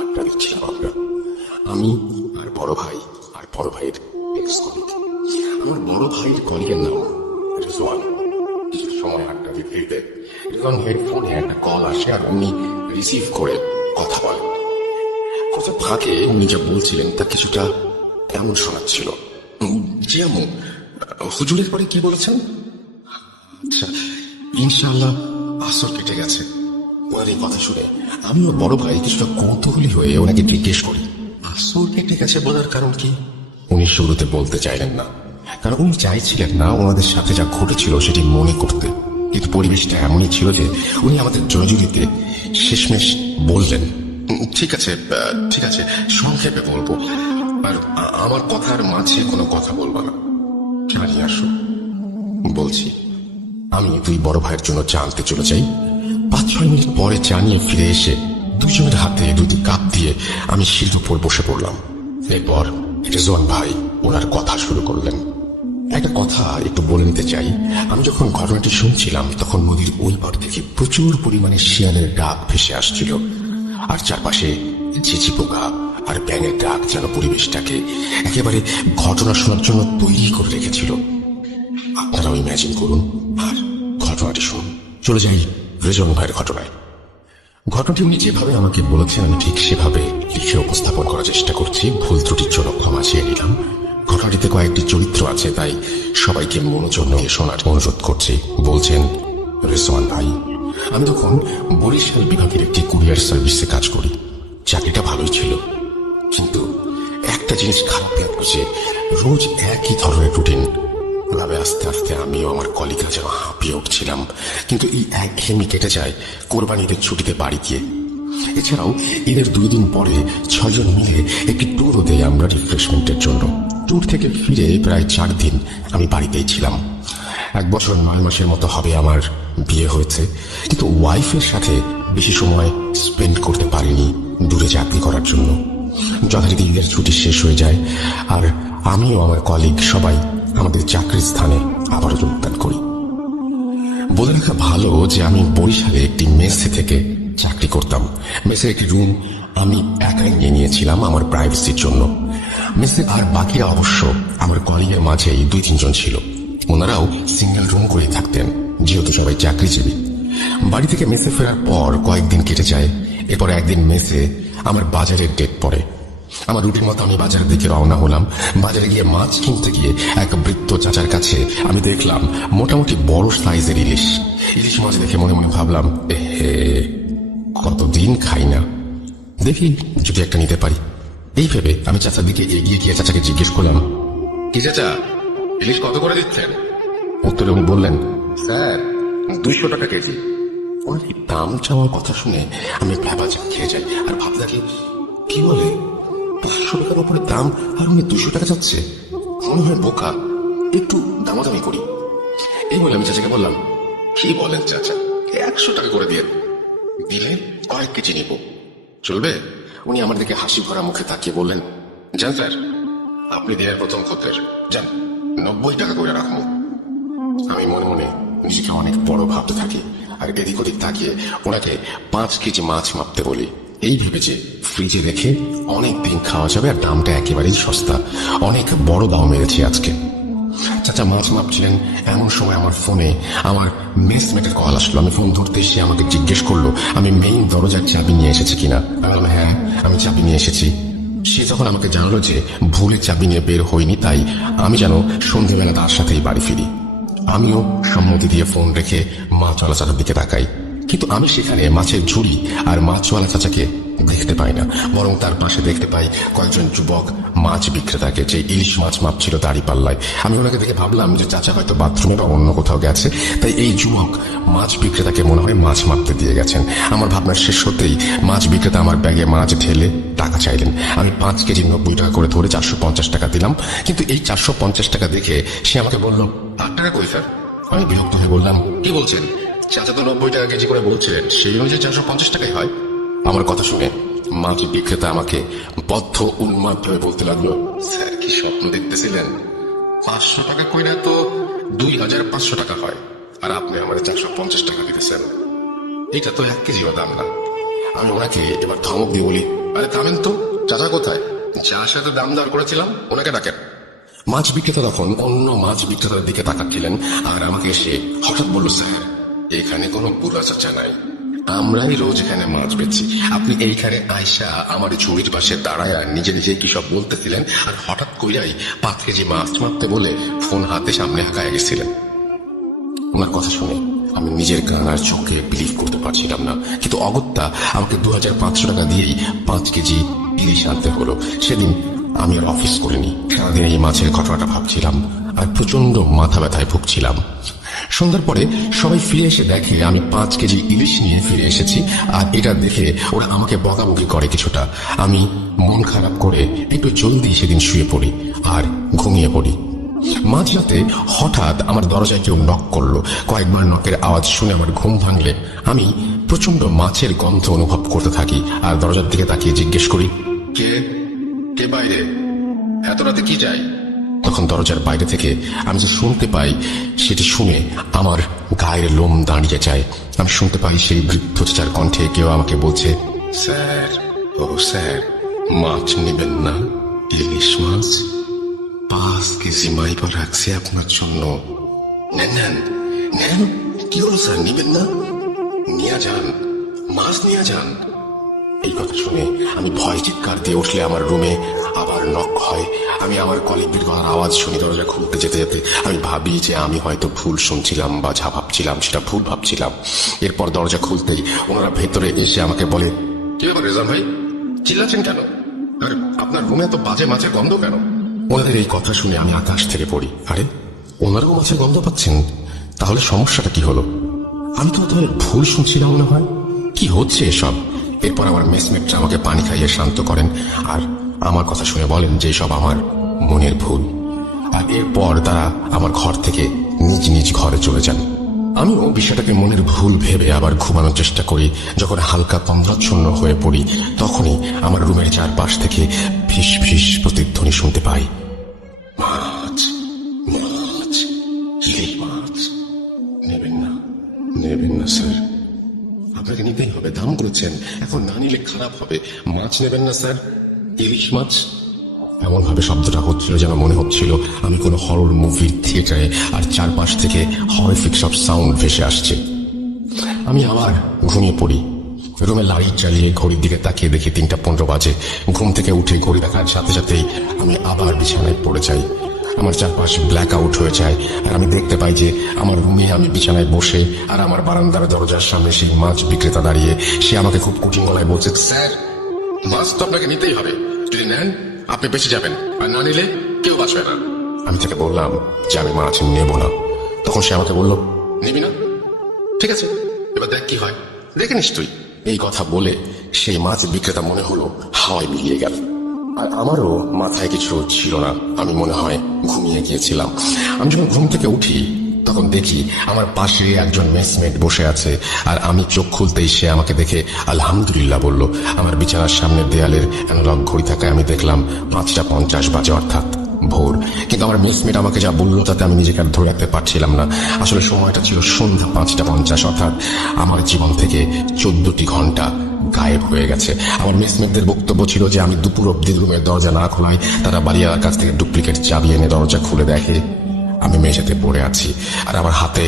আড্ডা দিচ্ছিলাম আমরা, আমি আর বড় ভাই আর বড় ভাইয়ের এক্স কলিগ। আমার বড় ভাইয়ের কলিগের নাম রিজওয়ান। কিছু সময় আড্ডা দিতে দিতে রিজওয়ান হেডফোনে একটা কল আসে আর উনি রিসিভ করে কথা বলেন। কথা ফাঁকে উনি যা বলছিলেন তা কিছুটা এমন শোনাচ্ছিল, যেমন হুজুরের পরে কি বলেছেন? আচ্ছা, ইনশাআল্লাহ আসর কেটে গেছে। ওনার এই কথা শুনে আমিও বড় ভাই কিছুটা কৌতূহলী হয়ে ওনাকে জিজ্ঞেস করি, আসর কেটে গেছে বলার কারণ কি? উনি শুরুতে বলতে চাইলেন না, কারণ উনি চাইছিলেন না ওনাদের সাথে যা ঘটেছিল সেটি মনে করতে। কিন্তু পরিবেশটা এমনই ছিল যে উনি আমাদের জয়জুরিতে শেষমেশ বললেন, ঠিক আছে ঠিক আছে, সংক্ষেপে বলবো, আর আমার কথার মাঝে কোনো কথা বলবো না, জানিয়ে আসো। বলছি, আমি দুই বড় ভাইয়ের জন্য চা আনতে চলে যাই। 5-6 মিনিট পরে চা নিয়ে ফিরে এসে দুজনের হাতে 2টি কাপ দিয়ে আমি সিঁড়ির উপর বসে পড়লাম। এরপর রেজওয়ান ভাই ওনার কথা শুরু করলেন। একটা কথা একটু বলে নিতে চাই, আমি যখন ঘটনাটি শুনছিলাম তখন নদীর ওই পাড় থেকে প্রচুর পরিমাণে শিয়ালের ডাক ভেসে আসছিল, আর চারপাশে ঝিঝি পোকা আর ব্যাঙের ডাক যেন পরিবেশটাকে একেবারে ঘটনা শোনার জন্য তৈরি করে রেখেছিল। আপনারাও ইম্যাজিন করুন আর ঘটনাটি শুনুন। চলে যাই রেজওয়ান ভাইয়ের ঘটনায়। ঘটনাটি উনি যেভাবে আমাকে বলেছেন আমি ঠিক সেভাবে লিখে উপস্থাপন করার চেষ্টা করছি। ভুল ত্রুটির জন্য ক্ষমা চেয়ে নিলাম। ঘটনাটিতে কয়েকটি চরিত্র আছে, তাই সবাইকে মনোযোগ দিয়ে শোনার অনুরোধ করছি। বলছেন রেজওয়ান ভাই, আমি তখন বরিশাল বিভাগের একটি কুরিয়ার সার্ভিসে কাজ করি। চাকরিটা ভালোই ছিল, কিন্তু একটা জিনিস খারাপ লাগলো যে রোজ একই ধরনের রুটিন। লাভে আস্তে আস্তে আমিও আমার কলিগরা যেন হাঁপিয়ে উঠছিলাম। কিন্তু এই একঘেয়েমি কেটে যায় কোরবানি ঈদের ছুটিতে বাড়ি গিয়ে। এছাড়াও ঈদের 2 দিন পরে 6 জন মিলে একটি ট্যুরও দেই আমরা রিফ্রেশমেন্টের জন্য। ট্যুর থেকে ফিরে প্রায় 4 দিন আমি বাড়িতেই ছিলাম। 1 বছর 9 মাসের মতো হবে আমার বিয়ে হয়েছে, কিন্তু ওয়াইফের সাথে বেশি সময় স্পেন্ড করতে পারিনি দূরে চাকরি করার জন্য। যথারীতি ঈদের ছুটি শেষ হয়ে যায় আর আমিও আমার কলিগ সবাই আমাদের চাকরির স্থানে আবারও যোগদান করি। বলে রাখা ভালো যে আমি বরিশালে একটি মেসে থেকে চাকরি করতাম। মেসের একটি রুম আমি একাই নিয়ে নিয়েছিলাম আমার প্রাইভেসির জন্য। মেসে আর বাকিরা অবশ্য আমার কলিগের মাঝেই 2-3 জন ছিল। ওনারাও সিঙ্গেল রুম করে থাকতেন, যেহেতু সবাই চাকরিজীবী। বাড়ি থেকে মেসে ফেরার পর কয়েকদিন কেটে যায়। এরপর একদিন মেসে আমার বাজারের ডেট পড়ে। আমার রুটিন মতো আমি বাজারের দিকে রওনা হলাম। বাজারে গিয়ে মাছ কিনতে গিয়ে এক বৃদ্ধ চাচার কাছে আমি দেখলাম মোটামুটি বড় সাইজের ইলিশ মাছ দেখে মনে মনে ভাবলাম, এহে, কতদিন খাই না, দেখি যদি একটা নিতে পারি। এই ভেবে আমি চাচার দিকে এগিয়ে গিয়ে চাচাকে জিজ্ঞেস করলাম, কি চাচা, ইলিশ কত করে দিচ্ছেন? উত্তরে উনি বললেন, স্যার 200 টাকা কেজি। ওনার এই দাম চাওয়ার কথা শুনে আমি ভ্যাবাচাক খেয়ে যাই আর ভাবতে থাকি, কি বলে 500 টাকার উপরে দাম আর উনি 200 টাকা চাচ্ছে? মনে হয় বোকা, একটু দামাদামি করি। এই বলে আমি চাচাকে বললাম, কি বলেন চাচা, 100 টাকা করে দিয়ে দিলে কয়েক কেজি নিব, চলবে? উনি আমার দিকে হাসি ভরা মুখে তাকিয়ে বললেন, যান স্যার, আপনি দিনের প্রথম খদ্দের, যান 90 টাকা করে রাখবো। আমি মনে মনে নিজেকে অনেক বড় ভাবতে থাকি আর এদিক ওদিক তাকিয়ে ওনাকে 5 কেজি মাছ মাপতে বলি, এই ভেবে যে ফ্রিজে রেখে অনেক দিন খাওয়া যাবে আর দামটা একেবারেই সস্তা। অনেক বড় দাম মেরেছি আজকে। চাচা মাছ মাপছিলেন, এমন সময় আমার ফোনে আমার মেসমেটের কল আসলো। আমি ফোন ধরতে সে আমাকে জিজ্ঞেস করলো আমি মেইন দরজার চাবি নিয়ে এসেছি কিনা। আমি বললাম, হ্যাঁ আমি চাবি নিয়ে এসেছি। সে যখন আমাকে জানালো যে ভুলে চাবি নিয়ে বের হয়নি, তাই আমি যেন সন্ধ্যেবেলা তার সাথেই বাড়ি ফিরি। আমিও সম্মতি দিয়ে ফোন রেখে মাছওয়ালা চাচার দিকে তাকাই, কিন্তু আমি সেখানে মাছের ঝুড়ি আর মাছওয়ালা চাচাকে দেখতে পাই না, বরং তার পাশে দেখতে পাই কয়েকজন যুবক মাছ বিক্রেতাকে, যে ইলিশ মাছ মাপছিল দাড়ি পাল্লায়। আমি ওনাকে দেখে ভাবলাম যে চাচা হয়তো বাথরুমে বা অন্য কোথাও গেছে, তাই এই যুবক মাছ বিক্রেতাকে মনে হয় মাছ মাপতে দিয়ে গেছেন। আমার ভাবনা শেষ হতেই মাছ বিক্রেতা আমার ব্যাগে মাছ ঢেলে টাকা চাইলেন। আমি 5 কেজি 90 টাকা করে ধরে 450 টাকা দিলাম, কিন্তু এই 450 টাকা দেখে সে আমাকে বলল, 8 টাকা কই স্যার? আমি বিরক্ত হয়ে বললাম, কি বলছেন, চাচা তো 90 টাকা কেজি করে বলছিলেন, সেই অনুযায়ী 450 টাকাই হয়। আমার কথা শুনে মাছ বিক্রেতা আমাকে বদ্ধ উন্মাদ ভাবে বলতে লাগলো, স্যার কি স্বপ্ন দেখতেছিলেন? 500 টাকা কইরা তো 2500 টাকা হয়, আর আপনি আমার 450 টাকা দিতেছেন, এটা তো 1 কেজিও দাম না। আমি ওনাকে এবার ধমক দিয়ে বলি, আরে থামেন তো, চাচা কোথায়? যার সাথে দাম দর করেছিলাম ওনাকে ডাকেন। মাছ বিক্রেতা তখন অন্য মাছ বিক্রেতার দিকে তাকাচ্ছিলেন আর আমাকে এসে হঠাৎ বলল, স্যার এখানে কোনো বুড়া চাচা নাই, আমরাই রোজ এখানে মাছ বেচি। আপনি এইখানে আয়সা আমার ঝুড়ির পাশে দাঁড়ায় নিজে নিজে কি সব বলতেছিলেন, আর হঠাৎ কইরাই 5 কেজি মাছ মারতে বলে ফোন হাতে সামনে হাঁকায় গেছিলেন। ওনার কথা শুনে আমি নিজের কান আর চোখে বিলিভ করতে পারছিলাম না, কিন্তু অগত্যা আমাকে 2500 টাকা দিয়েই 5 কেজি ইলিশ আনতে হলো। সেদিন আমি আর অফিস করিনি, সারাদিন এই মাছের ঘটনাটা ভাবছিলাম আর প্রচন্ড মাথা ব্যথায় ভুগছিলাম। সন্ধ্যার পরে সবাই ফিরে এসে দেখে আমি 5 কেজি ইলিশ নিয়ে ফিরে এসেছি, আর এটা দেখে ওরা আমাকে বকাবকি করে কিছুটা। আমি মন খারাপ করে একটু জলদি সেদিন শুয়ে পড়ি আর ঘুমিয়ে পড়ি। মাঝরাতে হঠাৎ আমার দরজায় কেউ নক করলো। কয়েকবার নকের আওয়াজ শুনে আমার ঘুম ভাঙলে আমি প্রচন্ড মাছের গন্ধ অনুভব করতে থাকি আর দরজার দিকে তাকিয়ে জিজ্ঞেস করি, কে কে বাইরে, এত রাতে কি যায়? তখন দরজার বাইরে থেকে আমি যে শুনতে পাই, সেটি শুনে আমার গায়ের লোম দাঁড়িয়ে যায়। আমি শুনতে পাই সেই বৃদ্ধ চাচার কণ্ঠে কেউ আমাকে বলছে, স্যার, ও স্যার, মাছ নেবেন না? ইলিশ মাছ 5 কেজি মাইপা রাখছি আপনার জন্য, নেন নেন নেন। কি হলো স্যার, নিবেন না? নিয়ে যান, মাছ নিয়ে যান। এই কথা শুনে আমি ভয় চিৎকার দিয়ে উঠলে আমার রুমে আবার নক হয়। আমি আমার কলিগদের গলার আওয়াজ শুনি দরজা খুলতে যেতে যেতে আমি ভাবি যে আমি হয়তো ভুল শুনছিলাম বা যা ভাবছিলাম সেটা ভুল ভাবছিলাম। এরপর দরজা খুলতেই ওনারা ভেতরে এসে আমাকে বলে, কি ব্যাপার রেজান ভাই, চিল্লাচ্ছেন কেন? আর আপনার রুমে এত বাজে মাছের গন্ধ কেন? ওনাদের এই কথা শুনে আমি আকাশ থেকে পড়ি। আরে, ওনারাও মাছের গন্ধ পাচ্ছেন? তাহলে সমস্যাটা কি হলো? আমি তো তাহলে ভুল শুনছিলাম মনে হয়। কি হচ্ছে এসব? এরপর আমার মেসমেটরা আমাকে পানি খাইয়ে শান্ত করেন আর আমার কথা শুনে বলেন যে সব আমার মনের ভুল। আর এরপর তারা আমার ঘর থেকে নিজ নিজ ঘরে চলে যান। আমিও বিষয়টাকে মনের ভুল ভেবে আবার ঘুমানোর চেষ্টা করি। যখন হালকা তন্দ্রাচ্ছন্ন হয়ে পড়ি, তখনই আমার রুমের চারপাশ থেকে ফিস ফিস প্রতিধ্বনি শুনতে পাই, মাছ মাছ ইলিশ মাছ, নেবেন না নেবেন না স্যার, আপনাকে নিতেই হবে, দাম করেছেন, এখন না নিলে খারাপ হবে, মাছ নেবেন না স্যার, ইলিশ মাছ। এমন ভাবে শব্দটা হচ্ছিল যেন মনে হচ্ছিল আমি কোনো হরর মুভির থিয়েটারে, আর চারপাশ থেকে হরিফিক সব সাউন্ড ভেসে আসছে। আমি আবার ঘুমিয়ে পড়ি। রুমে লাইট জ্বালিয়ে ঘড়ির দিকে তাকিয়ে দেখি 3:15 বাজে। ঘুম থেকে উঠে ঘড়ি দেখার সাথে সাথেই আমি আবার বিছানায় পড়ে যাই। আমার চারপাশ ব্ল্যাক আউট হয়ে যায়, আর আমি দেখতে পাই যে আমার রুমে আমি বিছানায় বসে, আর আমার বারান্দার দরজার সামনে সেই মাছ বিক্রেতা দাঁড়িয়ে। সে আমাকে খুব কঠিন গলায় বলছে, স্যার, মাছ তো আপনাকে নিতেই হবে। যদি নেন আপনি বেঁচে যাবেন, আর না নিলে কেউ বাঁচবে না। আমি তাকে বললাম যে আমি মাছ নেব না। তখন সে আমাকে বলল, নিবি না? ঠিক আছে, এবার দেখ কি হয়, দেখে নিস তুই। এই কথা বলে সেই মাছ বিক্রেতা মনে হলো হাওয়ায় মিলিয়ে গেল। আর আমারও মাথায় কিছু ছিল না, আমি মনে হয় ঘুমিয়ে গিয়েছিলাম। আমি যখন ঘুম থেকে উঠি তখন দেখি আমার পাশে একজন মেসমেট বসে আছে, আর আমি চোখ খুলতেই সে আমাকে দেখে আলহামদুলিল্লাহ বলল। আমার বিছানার সামনের দেয়ালের অ্যানালগ ঘড়ি থাকায় আমি দেখলাম 5:50 বাজে, অর্থাৎ ভোর। কিন্তু আমার মেসমেট আমাকে যা বললো তাতে আমি নিজেকে আর ধরে রাখতে পারছিলাম না। আসলে সময়টা ছিল সন্ধ্যা 5:50, অর্থাৎ আমার জীবন থেকে 14টি ঘন্টা গায়েব হয়ে গেছে। আমার মেসমেটদের বক্তব্য ছিল যে আমি দুপুর অব্দি রুমের দরজা না খোলায় তারা বাড়িওয়ালার কাছ থেকে ডুপ্লিকেট চাবি এনে দরজা খুলে দেখে আমি মেঝেতে পড়ে আছি, আর আমার হাতে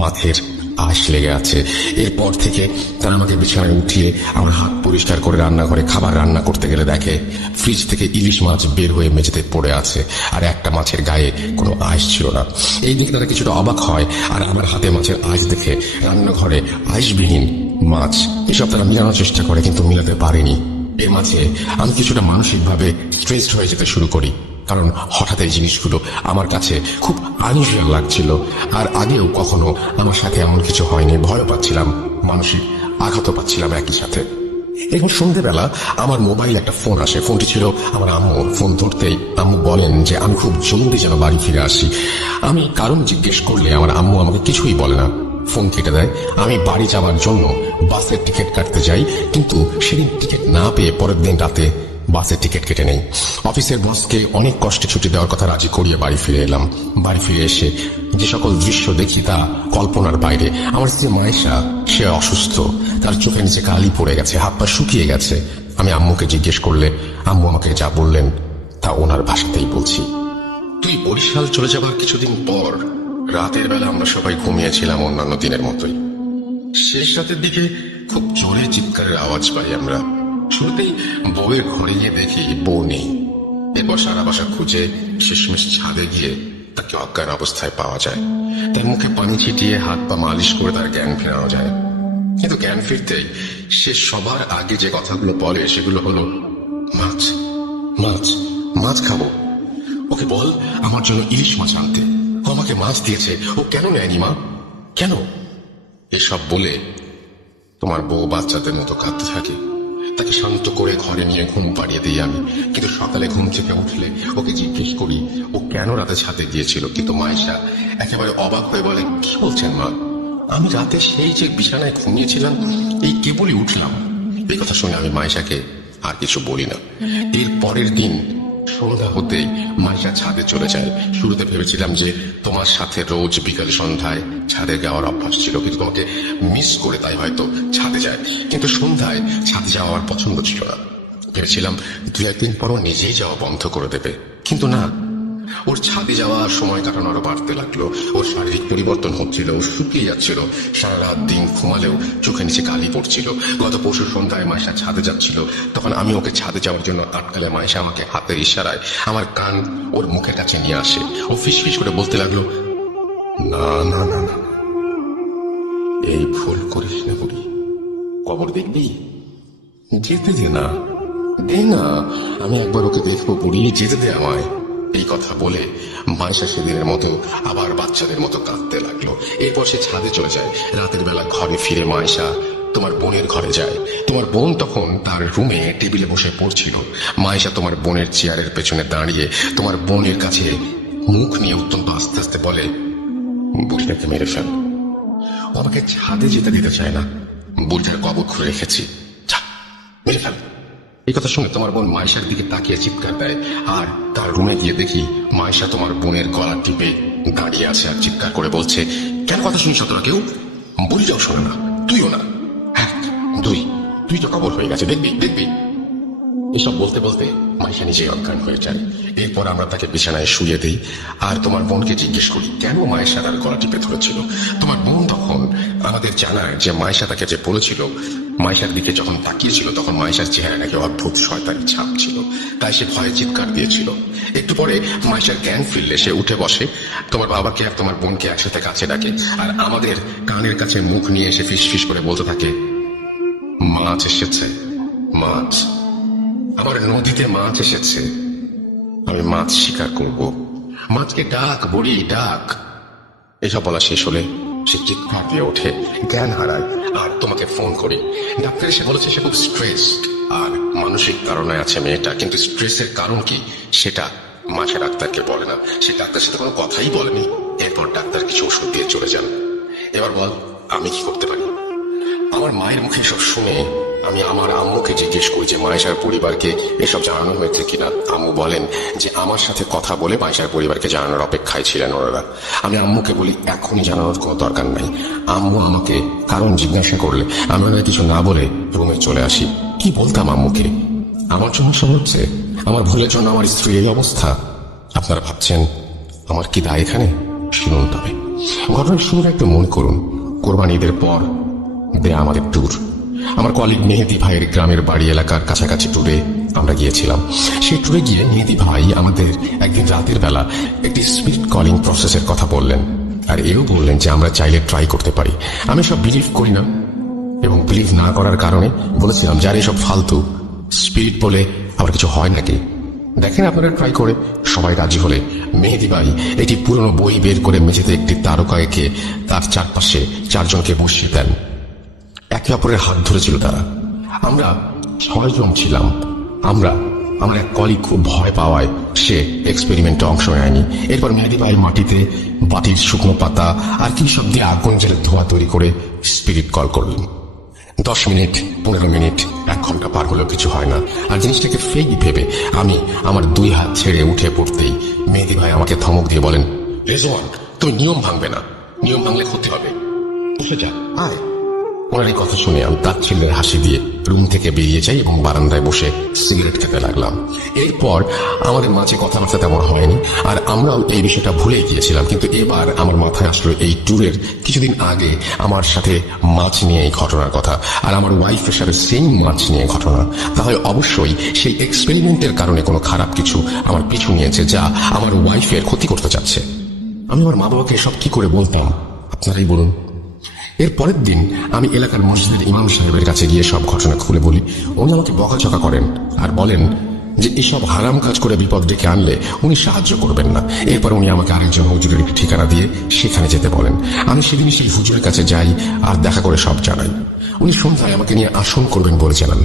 মাথের আঁশ লেগে আছে। এরপর থেকে তারা আমাকে বিছানায় উঠিয়ে আমার হাত পরিষ্কার করে রান্নাঘরে খাবার রান্না করতে গেলে দেখে ফ্রিজ থেকে ইলিশ মাছ বের হয়ে মেঝেতে পড়ে আছে, আর একটা মাছের গায়ে কোনো আঁশ ছিল না। এই দিকে তারা কিছুটা অবাক হয়, আর আমার হাতে মাছের আঁশ দেখে রান্নাঘরে আঁশবিহীন মাছ। এসব তারা মিলানোর চেষ্টা করে, কিন্তু মিলাতে পারেনি। এর মাঝে আমি কিছুটা মানসিকভাবে স্ট্রেসড হয়ে যেতে শুরু করি, কারণ হঠাৎ এই জিনিসগুলো আমার কাছে খুব আনইউজুয়াল লাগছিল। আর আগেও কখনো আমার সাথে এমন কিছু হয়নি। ভয় পাচ্ছিলাম, মানসিক আঘাতও পাচ্ছিলাম একই সাথে। এবং সন্ধ্যেবেলা আমার মোবাইল একটা ফোন আসে। ফোনটি ছিল আমার আম্মুর। ফোন ধরতেই আম্মু বলেন যে আমি খুব জলদি যেন বাড়ি ফিরে আসি। আমি কারণ জিজ্ঞেস করলে আমার আম্মু আমাকে কিছুই বলে না, ফোন কেটে দেয়। আমি বাড়ি যাওয়ার জন্য বাসের টিকিট কাটতে যাই, কিন্তু সেদিন টিকিট না পেয়ে পরের দিন রাতে বাসের টিকিট কেটে নেই। অফিসের বসকে অনেক কষ্টে ছুটি দেওয়ার কথা রাজি করিয়ে বাড়ি ফিরে এলাম। বাড়ি ফিরে এসে যে সকল দৃশ্য দেখি তা কল্পনার বাইরে। আমার স্ত্রী মায়েশা, সে অসুস্থ, তার চোখের নিচে কালি পড়ে গেছে, হাত পা শুকিয়ে গেছে। আমি আম্মুকে জিজ্ঞেস করলে আম্মু আমাকে যা বললেন তা ওনার ভাষাতেই বলছি। তুই বরিশাল চলে যাবার কিছুদিন পর রাতের বেলা আমরা সবাই ঘুমিয়েছিলাম অন্যান্য দিনের মতোই। শেষ রাতের দিকে খুব জোরে চিৎকারের আওয়াজ পাই আমরা। শুরুতেই বউয়ের ঘরে গিয়ে দেখি বউ নেই। এরপর সারা বাসা খুঁজে শেষমেশ ছাদে গিয়ে তাকে অজ্ঞান অবস্থায় পাওয়া যায়। তার মুখে পানি ছিটিয়ে হাত পা মালিশ করে তার জ্ঞান ফেরানো যায়। কিন্তু জ্ঞান ফিরতেই সে সবার আগে যে কথাগুলো বলে সেগুলো হলো, মাছ মাছ মাছ খাবো, ওকে বল আমার জন্য ইলিশ মাছ আনতে, ও আমাকে মাছ দিয়েছে, ও কেন নেয়নি মা, কেন? এসব বলে তোমার বউ বাচ্চাদের মতো কাঁদতে থাকে। তাকে শান্ত করে ঘরে নিয়ে ঘুম পাড়িয়ে দিই আমি। কিন্তু সকালে ঘুম থেকে উঠলে ওকে জিজ্ঞেস করি ও কেন রাতে ছাদে গিয়েছিল। কিন্তু মায়েশা একেবারে অবাক হয়ে বলে, কি বলছেন মা, আমি রাতে সেই যে বিছানায় ঘুমিয়েছিলাম, এই কেবলই উঠলাম। এই কথা শুনে আমি মায়েশাকে আর কিছু বলি না। এর পরের দিন সন্ধ্যা হতেই মাইশা ছাদে চলে যায়। শুরুতে ভেবেছিলাম যে তোমার সাথে রোজ বিকাল সন্ধ্যায় ছাদে যাওয়ার অভ্যাস ছিল, কিন্তু তোমাকে মিস করে তাই হয়তো ছাদে যায়। কিন্তু সন্ধ্যায় ছাদে যাওয়া আমার পছন্দ ছিল না। ভেবেছিলাম 2-1 দিন পর নিজেই যাওয়া বন্ধ করে দেবে, কিন্তু না, ওর ছাদে যাওয়া সময় কাটানো আরো বাড়তে লাগলো। ওর শারীরিক পরিবর্তন হচ্ছিল, ও শুকিয়ে যাচ্ছিল, সারা রাত দিন ঘুমালেও চোখে নিচে কালি পড়ছিল। গত পরশু সন্ধ্যায় মাইশা ছাদে যাচ্ছিল, তখন আমি ওকে ছাদে যাওয়ার জন্য আটকালে মাইশা আমাকে হাতের ইশারায় আমার কান ওর মুখের কাছে নিয়ে আসে। ও ফিসফিস করে বলতে লাগলো, না না না না, এই ভুল করিস না বুড়ি, কবর দেখবি, যেতে দে না, দে না, আমি একবার ওকে দেখবো বুড়ি, যেতে দে আমায়। এই কথা বলে মাইশা সেদিনের মতো আবার বাচ্চাদের মতো কাঁদতে লাগলো। এরপর সে ছাদে চলে যায়। রাতের বেলা ঘরে ফিরে মাইশা তোমার বোনের ঘরে যায়। তোমার বোন তখন তার রুমে টেবিলে বসে পড়ছিল। মাইশা তোমার বোনের চেয়ারের পেছনে দাঁড়িয়ে তোমার বোনের কাছে মুখ নিয়ে অত্যন্ত আস্তে আস্তে বলে, বুড়িটাকে মেরে ফেল, ও আমাকে ছাদে যেতে দিতে চায় না, বুড়িটার কবর খুলে রেখেছি, যা মেরে ফেল। এই কথা শুনে তোমার বোন মাইশার দিকে তাকিয়ে চিৎকার দেয়। আর তার রুমে গিয়ে দেখি মাইশা তোমার বোনের গলা টিপে দাঁড়িয়ে আছে আর চিৎকার করে বলছে, কেন কথা শুনিস তোরা কেউ? বুড়িটাও শোনে না, তুইও না, 1, 2, তুই তো কবর হয়ে গেছে, দেখবি দেখবি। এসব বলতে বলতে মাইশা নিজেই অজ্ঞান হয়ে যায়। এরপর আমরা তাকে বিছানায় শুয়ে দিই আর তোমার বোনকে জিজ্ঞেস করি কেন মাইশা তার গলা টিপে ধরেছিল। তোমার বোন তখন আমাদের জানায় যে মাইশা তাকে যে বলেছিল, মাইশার দিকে যখন তাকিয়েছিল তখন মাইশার চেহারা নাকি অদ্ভুত শয়তানি ছাপ ছিল, তাই সে ভয়ে চিৎকার দিয়েছিল। একটু পরে মাইশার জ্ঞান ফিরলে সে উঠে বসে, তোমার বাবাকে আর তোমার বোনকে একসাথে কাছে ডাকে আর আমাদের কানের কাছে মুখ নিয়ে এসে ফিস ফিস করে বলতে থাকে, মাছ এসেছে, মাছ, আমার নদীতে মাছ এসেছে, আমি মাছ শিকার করব, মাছকে ডাক বুড়ি ডাক। এসব বলা শেষ হলে সে চিৎকার দিয়ে ওঠে, জ্ঞান হারায় আর তোমাকে ফোন করি। ডাক্তার এসে বলেছে সে খুব স্ট্রেস আর মানসিক কারণে আছে মেয়েটা, কিন্তু স্ট্রেসের কারণ কি সেটা মাসে ডাক্তারকে বলে না। সে ডাক্তার সাথে কোনো কথাই বলেনি। এরপর ডাক্তার কিছু ওষুধ দিয়ে চলে যান। এবার বল আমি কি করতে পারি? আমার মায়ের মুখে সব শুনে আমি আমার আম্মুকে জিজ্ঞেস করি যে মায়েশার পরিবারকে এসব জানানো হয়েছে কিনা। আম্মু বলেন যে আমার সাথে কথা বলে মায়েশার পরিবারকে জানানোর অপেক্ষায় ছিলেন ওনারা। আমি আম্মুকে বলি এখনই জানানোর কোনো দরকার নাই। আম্মু আমাকে কারণ জিজ্ঞাসা করলে আমি ওনারা কিছু না বলে রুমে চলে আসি। কি বলতাম আম্মুকে? আমার জন্য সব হচ্ছে, আমার ভুলের জন্য আমার স্ত্রী এই অবস্থা। আপনারা ভাবছেন আমার কি দায় এখানে? শুনুন তবে ঘটনার শুরুটা একটু মনে করুন। কোরবানি ঈদের পর দেয়া আমাদের ট্যুর, আমার কলিগ মেহেদি ভাইয়ের গ্রামের বাড়ি এলাকার কাছাকাছি ট্যুরে আমরা গিয়েছিলাম। সেই ট্যুরে গিয়ে মেহেদি ভাই আমাদের একদিন রাতের বেলা একটি স্পিরিট কলিং প্রসেসের কথা বললেন আর এও বললেন যে আমরা চাইলে ট্রাই করতে পারি। আমি সব বিলিভ করি না এবং বিলিভ না করার কারণে বলেছিলাম যার এসব ফালতু স্পিরিট বলে আবার কিছু হয় নাকি, দেখেন আপনারা ট্রাই করে। সবাই রাজি হলে মেহেদি ভাই একটি পুরনো বই বের করে মেঝেতে একটি তারকা এঁকে তার চারপাশে চারজনকে বসিয়ে দেন। একে অপরের হাত ধরেছিল তারা। আমরা 6 জন ছিলাম। আমরা এক কলিগ খুব ভয় পাওয়ায় সে এক্সপেরিমেন্টে অংশ নেয়নি। এরপর মেহেদি ভাই মাটিতে বাটির শুকনো পাতা আর কি সব দিয়ে আগুন জেলে ধোঁয়া তৈরি করে স্পিরিট কল করলেন। 10 মিনিট, 15 মিনিট, 1 ঘন্টা পার হলেও কিছু হয় না। আর জিনিসটাকে ফেক ভেবে আমি আমার 2 হাত ছেড়ে উঠে পড়তেই মেহেদি ভাই আমাকে ধমক দিয়ে বলেন, রেজওয়ান তুমি নিয়ম ভাঙবে না, নিয়ম ভাঙলে ক্ষতি হবে, বসে যা, আয়। ওনার এই কথা শুনে আমি তার ছেলের হাসি দিয়ে রুম থেকে বেরিয়ে যাই এবং বারান্দায় বসে সিগারেট খেতে লাগলাম। এরপর আমাদের মাঝে কথাবার্তা তেমন হয়নি আর আমরাও এই বিষয়টা ভুলে গিয়েছিলাম। কিন্তু এবার আমার মাথায় আসলো এই ট্যুরের কিছুদিন আগে আমার সাথে মাছ নিয়ে এই ঘটনার কথা আর আমার ওয়াইফের সাথে সেই মাছ নিয়ে ঘটনা। তাহলে অবশ্যই সেই এক্সপেরিমেন্টের কারণে কোনো খারাপ কিছু আমার পিছু নিয়েছে যা আমার ওয়াইফের ক্ষতি করতে চাচ্ছে। আমি আমার মা বাবাকে সব কি করে বলতাম আপনারাই বলুন। এর পরের দিন আমি এলাকার মসজিদের ইমাম সাহেবের কাছে গিয়ে সব ঘটনা খুলে বলি। উনি আমাকে বকাঝকা করেন আর বলেন যে এসব হারাম কাজ করে বিপদ ডেকে আনলে উনি সাহায্য করবেন না। এরপর উনি আমাকে আরেকজন হুজুরের একটি ঠিকানা দিয়ে সেখানে যেতে বলেন। আমি সেদিনই সেই হুজুরের কাছে যাই আর দেখা করে সব জানাই। উনি সন্ধ্যায় আমাকে নিয়ে আসন করবেন বলে জানান।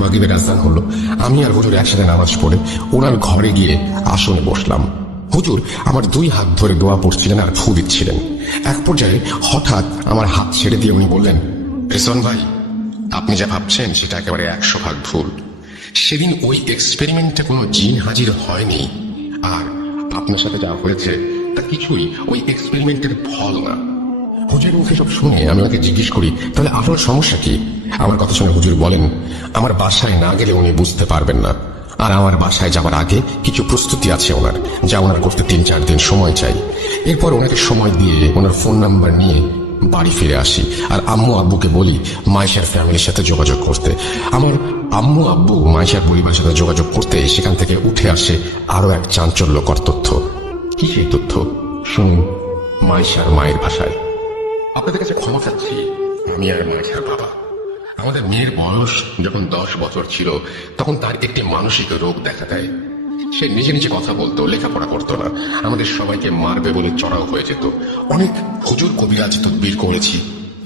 মাগরিবের আযান হলো, আমি আর হুজুর একসাথে নামাজ পড়ে ওনার ঘরে গিয়ে আসনে বসলাম। হুজুর আমার 2 হাত ধরে দোয়া পড়ছিলেন আর ফু দিচ্ছিলেন। এক পর্যায়ে হঠাৎ আমার হাত ছেড়ে দিয়ে উনি বললেন, রেজওয়ান ভাই আপনি যা ভাবছেন সেটা একেবারে 100% ভুল। সেদিন ওই এক্সপেরিমেন্টে কোনো জিন হাজির হয়নি আর আপনার সাথে যা হয়েছে তা কিছুই ওই এক্সপেরিমেন্টের ফল না। হুজুরের মুখে সব শুনে আমি ওনাকে জিজ্ঞেস করি তাহলে আপনার সমস্যা কি? আমার কথা শুনে হুজুর বলেন আমার বাসায় না গেলে উনি বুঝতে পারবেন না আর আমার বাসায় যাবার আগে কিছু প্রস্তুতি আছে ওনার, যা ওনার করতে 3-4 দিন সময় চাই। এরপর ওনাকে সময় দিয়ে ওনার ফোন নাম্বার নিয়ে বাড়ি ফিরে আসি আর আম্মু আব্বুকে বলি মাইশার ফ্যামিলির সাথে যোগাযোগ করতে। আমার আম্মু আব্বু মাইশার পরিবারের সাথে যোগাযোগ করতে সেখান থেকে উঠে আসে আরো এক চাঞ্চল্যকর তথ্য। কি সেই তথ্য শুনুন মাইশার মায়ের ভাষায়। আপনাদের কাছে ক্ষমা চাচ্ছি, আমি আর মাইশার বাবা। আমাদের মেয়ের বয়স যখন 10 বছর ছিল তখন তার একটি মানসিক রোগ দেখা দেয়। সে নিজে নিজে কথা বলতো, লেখাপড়া করতো না, আমাদের সবাইকে মারবে বলে চড়াও হয়ে যেত। অনেক হুজুর কবিরাজ তদবির করেছি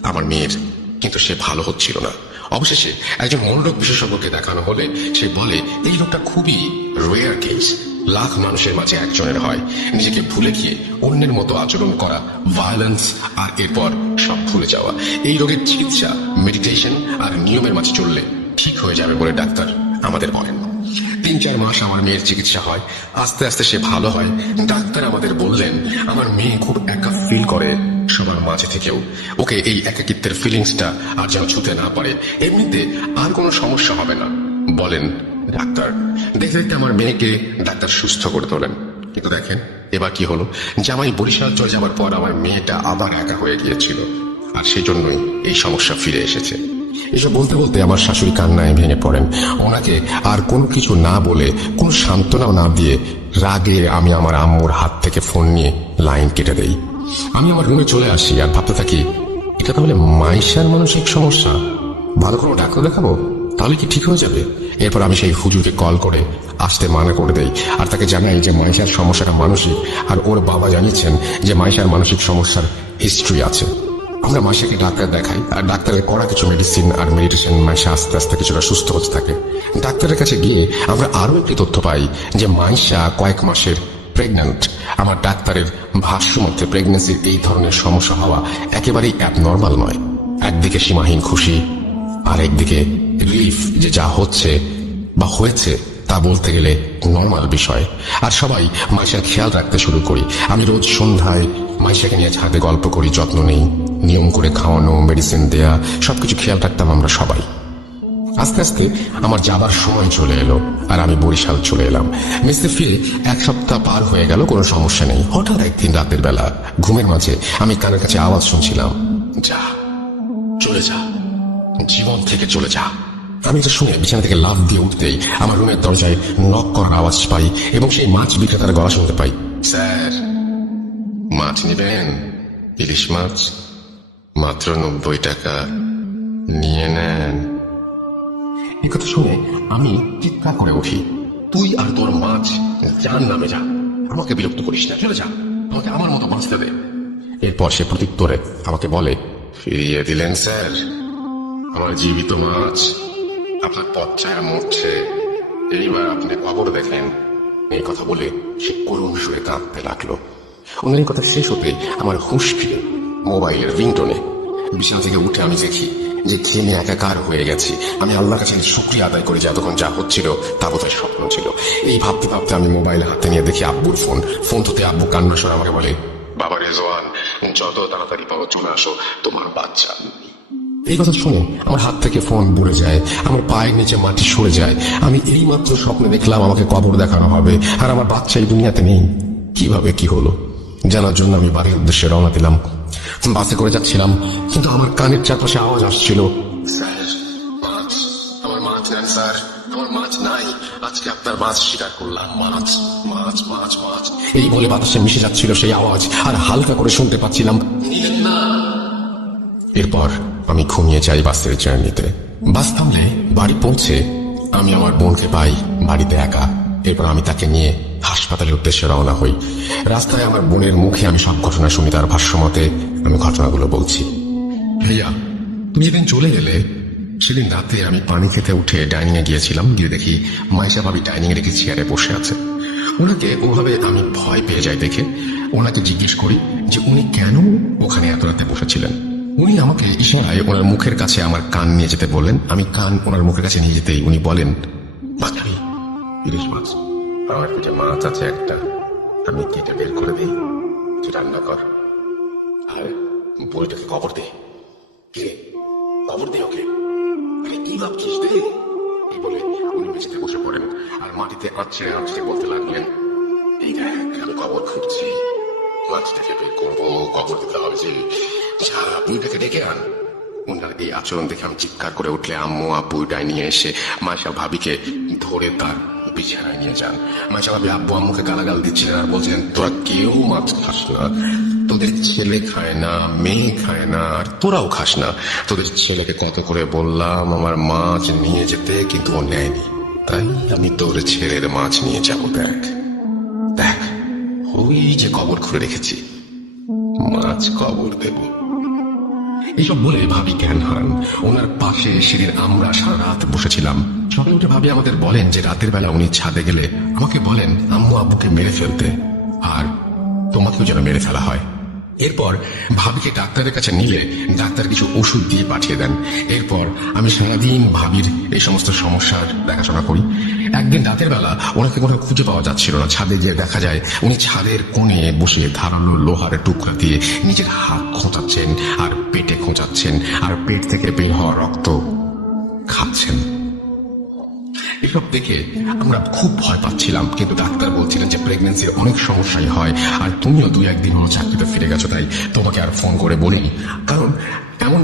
আমার মেয়ের, কিন্তু সে ভালো হচ্ছিল না। অবশেষে একজন মনোরোগ বিশেষজ্ঞকে দেখানো হলে সে বলে এই রোগটা খুবই রেয়ার কেস, লাখ মানুষের মাঝে একজনের হয়। নিজেকে ভুলে গিয়ে অন্যের মতো আচরণ করা, ভায়োলেন্স আর এরপর সব ভুলে যাওয়া। এই রোগের চিকিৎসা মেডিটেশন আর নিয়মের মাঝে চললে ঠিক হয়ে যাবে বলে ডাক্তার আমাদের বলেন। 3-4 মাস আমার মেয়ের চিকিৎসা হয়, আস্তে আস্তে সে ভালো হয়। ডাক্তার আমাদের বললেন আমার মেয়ে খুব একা ফিল করে সবার মাঝে থেকেও। ওকে এই একাকিত্বের ফিলিংসটা আর যেন ছুতে না পারে। এমনিতে আর কোনো সমস্যা হবে না। বলেন ডাক্তার। দেখতে দেখতে আমার মেয়েকে ডাক্তার সুস্থ করে তোলেন। কিন্তু দেখেন এবার কি হলো, জামাই বরিশাল চলে যাওয়ার পর আমার মেয়েটা আবার একা হয়ে গিয়েছিল, আর সেই জন্যই এই সমস্যা ফিরে এসেছে। এসব বলতে বলতে আমার শাশুড়ি কান্নায় ভেঙে পড়েন। ওনাকে আর কোনো কিছু না বলে, কোনো সান্ত্বনাও না দিয়ে রাগে আমি আমার আম্মুর হাত থেকে ফোন নিয়ে লাইন কেটে দেই। আমি আমার রুমে চলে আসি আর ভাবতে থাকি, এটা তাহলে মাইশার মানসিক সমস্যা, ভালো করে ডাক্তার দেখাবো, তাহলে কি ঠিক হয়ে যাবে। এরপর আমি সেই হুজুরকে কল করে আসতে মানা করে দেই আর তাকে জানাই যে মাইশার সমস্যাটা মানসিক, আর ওর বাবা জানিয়েছেন যে মাইশার মানসিক সমস্যার হিস্ট্রি আছে। আমরা মাইশাকে ডাক্তার দেখাই, আর ডাক্তারের করা কিছু মেডিসিন আর মেডিটেশন মাইশা আস্তে আস্তে কিছুটা সুস্থ হতে থাকে। ডাক্তারের কাছে গিয়ে আমরা আরো একটি তথ্য পাই যে মাইশা কয়েক মাসের প্রেগন্যান্ট। আমার ডাক্তারের ভাষ্য মধ্যে প্রেগন্যান্সির এই ধরনের সমস্যা হওয়া একেবারেই অ্যাবনর্মাল নয়। একদিকে সীমাহীন খুশি, আর একদিকে রিলিফ যে যা হচ্ছে বা হয়েছে তা বলতে গেলে নর্মাল বিষয়। আর সবাই মাইশার খেয়াল রাখতে শুরু করি। আমি রোজ সন্ধ্যায় মাইশাকে নিয়ে ছাদে গল্প করি, যত্ন নেই, নিয়ম করে খাওয়ানো, মেডিসিন দেয়া, সবকিছু খেয়াল রাখতাম আমরা সবাই। আস্তে আস্তে আমার যাবার সময় চলে এলো আর আমি বরিশাল চলে এলাম। মেসে ফিরে 1 সপ্তাহ পার হয়ে গেল, কোনো সমস্যা নেই। হঠাৎ একদিন রাতের বেলা ঘুমের মাঝে আমি কানের কাছে আওয়াজ শুনছিলাম, যা, চলে যা, জীবন থেকে চলে যা। আমি এটা শুনে বিছানা থেকে লাফ দিয়ে উঠতেই আমার রুমের দরজায় নক করার আওয়াজ পাই এবং সেই মাছ বিক্রেতার গলা শুনতে পাই, স্যার মাছ নেবেন? ইলিশ মাছ মাত্র 90 টাকা, নিয়ে নেন। এই কথা শুনে আমি চিৎকার করে উঠি, তুই আর তোর মাছ যার নামে যা, আমাকে বিরক্ত করিস না, চলে যা, আমাকে আমার মতো বাঁচতে দে। এরপর সে প্রত্যুত্তরে আমাকে বলে, ফিরিয়ে দিলেন স্যার, আমার জীবিত মাছ আপনার পথচায় মরছে, এইবার আপনি খবর দেখেন। এই কথা বলে সে করুণ সুরে কাঁদতে লাগলো। ওনার এই কথা শেষ হতে আমার হুঁশ ফিরে মোবাইলের রিংটোনে। বিছানা থেকে উঠে আমি দেখি যে ঘেমে একাকার হয়ে গেছি। আমি আল্লাহর কাছে শুকরিয়া আদায় করি যে এতক্ষণ যা হচ্ছিল তা বোধহয় স্বপ্ন ছিল। এই ভাবতে ভাবতে আমি মোবাইল হাতে নিয়ে দেখি আব্বুর ফোন। ফোন ধরতে আব্বু কান্না স্বরে আমাকে বলে, বাবা রেজওয়ান, যত তাড়াতাড়ি পারো চলে আসো, তোমার বাচ্চা। এই কথা শুনে আমার হাত থেকে ফোন পড়ে যায়, আমার পায়ের নিচে মাটি সরে যায়। আমি এইমাত্র স্বপ্নে দেখলাম আমাকে কবর দেখানো হবে, আর আমার বাচ্চা এই দুনিয়াতে নেই। কিভাবে কি হলো জানার জন্য আমি বাড়ির উদ্দেশ্যে রওনা দিলাম। বাসে করে যাচ্ছিলাম, কিন্তু আমার কানের চারপাশে আওয়াজ আসছিল, স্যার মাছ, আমার মাছ নেন স্যার, আমার মাছ নাই, আজকে আপনার মাছ স্বীকার করলাম, মাছ মাছ মাছ মাছ। এই বলে বাতাসে মিশে যাচ্ছিল সেই আওয়াজ, আর হালকা করে শুনতে পাচ্ছিলাম, নিলেন না। এরপর আমি ঘুমিয়ে যাই বাসের জার্নিতে। বাস থামলে বাড়ি পৌঁছে আমি আমার বোনকে পাই বাড়িতে একা। এরপর আমি তাকে নিয়ে হাসপাতালের উদ্দেশ্যে রওনা হই। রাস্তায় আমার বোনের মুখে আমি সব ঘটনা শুনি। তার ভাষ্য মতে আমি ঘটনাগুলো বলছি। ভাইয়া, তুমি যেদিন চলে গেলে সেদিন রাতে আমি পানি খেতে উঠে ডাইনিং এ গিয়েছিলাম। গিয়ে দেখি মাইশা ভাবি ডাইনিং এ রেখে চেয়ারে বসে আছে। ওনাকে ওভাবে আমি ভয় পেয়ে যাই দেখে ওনাকে জিজ্ঞেস করি যে উনি কেন ওখানে এত রাতে বসেছিলেন। উনি আমাকে ইশারায় ওনার মুখের কাছে আমার কান নিয়ে যেতে বললেন। আমি কান ওনার মুখের কাছে নিয়ে যেতেই উনি বলেন, বাচ্চাবি ইলিশ মাছ, আমার পেটে মাছ আছে একটা, আমি কেটে বের করে দিই, তুই রান্না কর, আর বইটাকে কবর দে। কে কবর দে ওকে? আরে কি ভাবছিস দে। এই বলে উনি মেঝেতে বসে পড়েন আর মাটিতে আঁচড়ে আঁচড়ে বলতে লাগলেন, এই দেখ আমি কবর খুঁজছি, মাছটাকে বের করবো, কবর দিতে হবে যে, যা বুড়িটাকে ডেকে আন। ওনার এই আচরণ দেখে আমি চিৎকার করে উঠলে আম্মু আব্বু ডাইনিং এ এসে মাইশা ভাবিকে ধরে তার বিছানায় নিয়ে যান। মাইশা ভাবি আব্বু আম্মুকে গালাগাল দিচ্ছিলেন আর বলছিলেন, তোরা কেউ মাছ খাস না, তোদের ছেলে খায় না, মেয়ে খায় না, আর তোরাও খাস না। তোদের ছেলেকে কত করে বললাম আমার মাছ নিয়ে যেতে, কিন্তু ও নেয়নি, তাই আমি তোর ছেলের মাছ নিয়ে যাবো। দেখ দেখ ওই যে কবর খুঁড়ে রেখেছি, মাছ কবর দেব। এইসব বলে ভাবি জ্ঞান হারান। ওনার পাশে সিঁড়ির আমরা সারা রাত বসেছিলাম। সকালে উঠে ভাবি আমাদের বলেন যে রাতের বেলা উনি ছাদে গেলে আমাকে বলেন আম্মু আব্বুকে মেরে ফেলতে, আর তোমাকেও যেন মেরে ফেলা হয়। এরপর ভাবিকে ডাক্তারের কাছে নিলে ডাক্তার কিছু ওষুধ দিয়ে পাঠিয়ে দেন। এরপর আমি সারাদিন ভাবির এই সমস্ত সমস্যার দেখাশোনা করি। একদিন রাতের বেলা ওনাকে কোথাও খুঁজে পাওয়া যাচ্ছিল না। ছাদে গিয়ে দেখা যায় উনি ছাদের কোণে বসে ধারালো লোহার টুকরা দিয়ে নিজের হাত খোঁচাচ্ছেন আর পেটে খোঁচাচ্ছেন, আর পেট থেকে বের হওয়া রক্ত খাচ্ছেন। এসব দেখে আমরা খুব ভয় পাচ্ছিলাম, কিন্তু ডাক্তার বলছিলেন যে প্রেগনেন্সির অনেক সমস্যাই হয়, আর তুমিও 2-1 দিন হলো চাকরিতে ফিরে গেছো, তাই তোমাকে আর ফোন করে বলিনি। কারণ এমন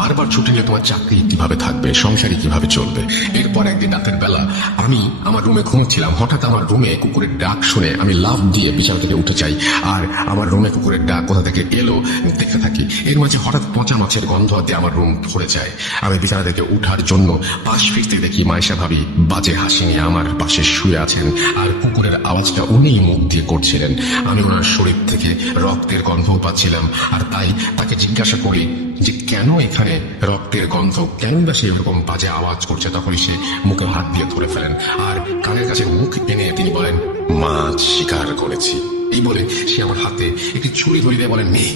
বারবার ছুটি নিয়ে তোমার চাকরি কিভাবে থাকবে, সংসারই কিভাবে চলবে। এরপর একদিন রাতের বেলা আমি আমার রুমে ঘুমোচ্ছিলাম, হঠাৎ আমার রুমে কুকুরের ডাক শুনে আমি লাফ দিয়ে বিছানা থেকে উঠে যাই, আর আমার রুমে কুকুরের ডাক কোথা থেকে এলো দেখতে থাকি। এর মাঝে হঠাৎ পচা মাছের গন্ধ দিয়ে আমার রুম ভরে যায়। আমি বিছানা থেকে উঠার জন্য পাশ ফিরতে দেখি মাইশা ভাবি বাজে হাসি নিয়ে আমার পাশে শুয়ে আছেন, আর কুকুরের আওয়াজটা উনিই মুখ দিয়ে করছিলেন। আমি ওনার শরীর থেকে রক্তের গন্ধ পাচ্ছিলাম, আর তাই তাকে জিজ্ঞাসা করি যে কেন এখানে রক্তের গন্ধ, কেন বা সে এরকম বাজে আওয়াজ করছে। তখনই সে মুখে হাত দিয়ে ধরে ফেলেন, আর কানের কাছে মুখ এনে তিনি বলেন, মাছ শিকার করেছি। এই বলে সে আমার হাতে একটি ছুরি ধরে দিয়ে বলেন, নে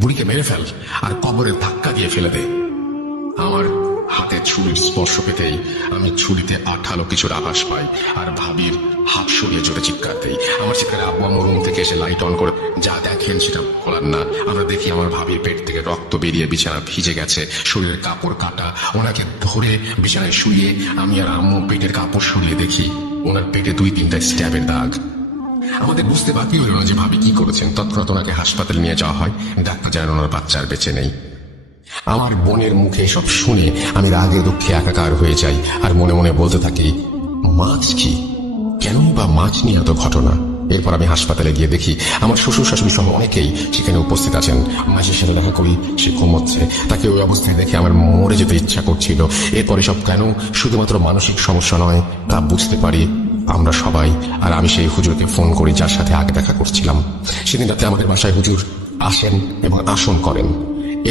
বুড়িকে মেরে ফেল আর কবরের ধাক্কা দিয়ে ফেলে দে। আমার হাতে ছুরির স্পর্শ পেতেই আমি ছুরিতে আঠালো কিছুর আভাস পাই, আর ভাবির হাত সরিয়ে জোরে চিৎকার দেই। আমার চিৎকারে আব্বু আমার রুম থেকে এসে লাইট অন করে যা দেখেন সেটা বলার না। আমরা দেখি আমার ভাবির পেট থেকে রক্ত বেরিয়ে বিছানা ভিজে গেছে, শরীরের কাপড় কাটা। ওনাকে ধরে বিছানায় শুয়ে আমি আর আম্মু পেটের কাপড় সরিয়ে দেখি ওনার পেটে 2-3টা স্ট্যাবের দাগ। আমাদের বুঝতে বাকি হলো না যে ভাবি কি করেছেন। তৎক্ষণাৎ ওনাকে হাসপাতালে নিয়ে যাওয়া হয়। ডাক্তার জানান ওনার বাচ্চা আর বেঁচে নেই। আমার বোনের মুখে সব শুনে আমি রাগে দুঃখে একাকার হয়ে যাই, আর মনে মনে বলতে থাকি, মাছ কি, কেন বা মাছ নিয়ে এত ঘটনা। এরপর আমি হাসপাতালে গিয়ে দেখি আমার শ্বশুর শাশুড়ি সহ অনেকেই সেখানে উপস্থিত আছেন। মাঝে সাথে দেখা করি, সে ঘুমোচ্ছে। তাকে ওই অবস্থায় দেখে আমার মরে যেতে ইচ্ছা করছিল। এরপরে সব কেন শুধুমাত্র মানসিক সমস্যা নয় তা বুঝতে পারি আমরা সবাই। আর আমি সেই হুজুরকে ফোন করি যার সাথে আগে দেখা করছিলাম। সেদিন রাতে আমাদের বাসায় হুজুর আসেন এবং আসন করেন।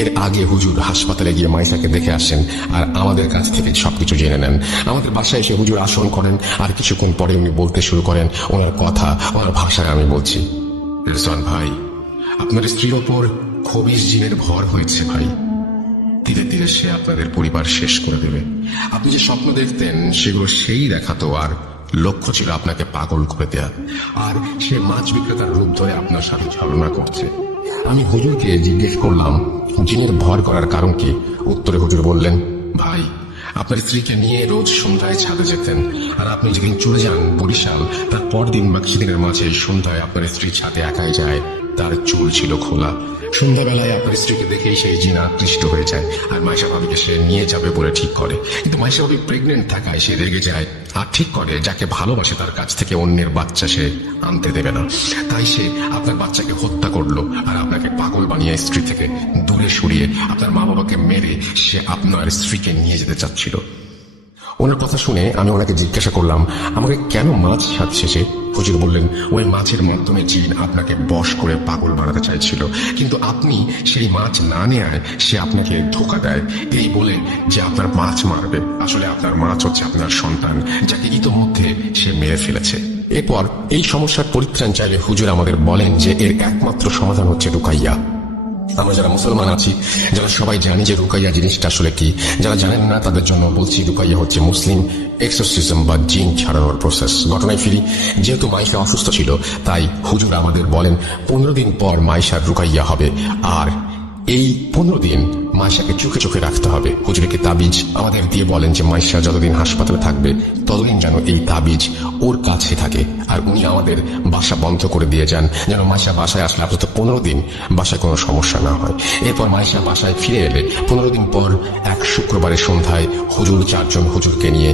এর আগে হুজুর হাসপাতালে গিয়ে মাইসাকে দেখে আসেন আর আমাদের কাছ থেকে সবকিছু জেনে নেন। আমাদের বাসায় এসে হুজুর আসন করেন, আর কিছুক্ষণ পরে উনি বলতে শুরু করেন। ওনার কথা, ওনার ভাষায় আমি বলছি, রিজওয়ান ভাই, আপনার স্ত্রীর ওপর খবিশ জিনের ভর হয়েছে ভাই। ধীরে ধীরে সে আপনাদের পরিবার শেষ করে দেবে। আপনি যে স্বপ্ন দেখতেন সেগুলো সেই দেখাতো, আর লক্ষ্য ছিল আপনাকে পাগল করে দেয়া। আর সে মাছ বিক্রেতার রূপ ধরে আপনার সাথে ছলনা করছে। আমি হুজুরকে জিজ্ঞেস করলাম জিনের ভর করার কারণ কি। উত্তরে হুজুর বললেন, ভাই, আপনার স্ত্রীকে নিয়ে রোজ সন্ধ্যায় ছাদে যেতেন, আর আপনি যেদিন চলে যান বরিশাল, তার পরদিন বা কিছুদিনের মাঝে সন্ধ্যায় আপনার স্ত্রী ছাদে একাই যায়। তার চুল ছিল খোলা। সন্ধ্যাবেলায় আপনার স্ত্রীকে দেখেই সেই জিন আকৃষ্ট হয়ে যায়, আর মাইশা ভাবিকে সে নিয়ে যাবে বলে ঠিক করে। কিন্তু মাইশা ভাবি প্রেগনেন্ট থাকায় সে রেগে যায়, আর ঠিক করে যাকে ভালোবাসে তার কাছ থেকে অন্যের বাচ্চা সে আনতে দেবে না। তাই সে আপনার বাচ্চাকে হত্যা করলো, আর আপনাকে পাগল বানিয়ে স্ত্রী থেকে দূরে সরিয়ে আপনার মা বাবাকে মেরে সে আপনার স্ত্রীকে নিয়ে যেতে চাচ্ছিল। ওনার কথা শুনে আমি ওনাকে জিজ্ঞাসা করলাম, আমাকে কেন মাছ সাজছে সে? হুজুর বললেন, ওই মাছের মাধ্যমে জিন আপনাকে বশ করে পাগল বানাতে চাইছিল, কিন্তু আপনি সেই মাছ না নেয়ায় সে আপনাকে ধোঁকা দেয়, এই বলে যে আপনার মাছ মারবে। আসলে আপনার মাছ হচ্ছে আপনার সন্তান, যাকে ইতোমধ্যে সে মেরে ফেলেছে। এরপর এই সমস্যার পরিত্রাণ চাইলে হুজুর আমাদের বলেন যে এর একমাত্র সমাধান হচ্ছে রুকাইয়া। আমরা যারা মুসলমান আছি, যারা সবাই জানি যে রুকাইয়া জিনিসটা আসলে কি, যারা জানেন না তাদের জন্য বলছি, রুকাইয়া হচ্ছে মুসলিম এক্সোরসিজম বা জিন ছাড়ানোর প্রসেস। ঘটনায় ফিরি, যেহেতু মাইশা অসুস্থ ছিল তাই হুজুর আমাদের বলেন 15 দিন পর মাইশার রুকাইয়া হবে, আর এই 15 দিন মাইশাকে চোখে চোখে রাখতে হবে। হুজুরকে তাবিজ আমাদের দিয়ে বলেন যে মাইশা যতদিন হাসপাতালে থাকবে ততদিন যেন এই তাবিজ ওর কাছে থাকে, আর উনি আমাদের বাসা বন্ধ করে দিয়ে যান যেন মাইশা বাসায় আসলে আপাতত 15 দিন বাসায় কোনো সমস্যা না হয়। এরপর মাইশা বাসায় ফিরে এলে 15 দিন পর এক শুক্রবারের সন্ধ্যায় হুজুর 4 জন হুজুরকে নিয়ে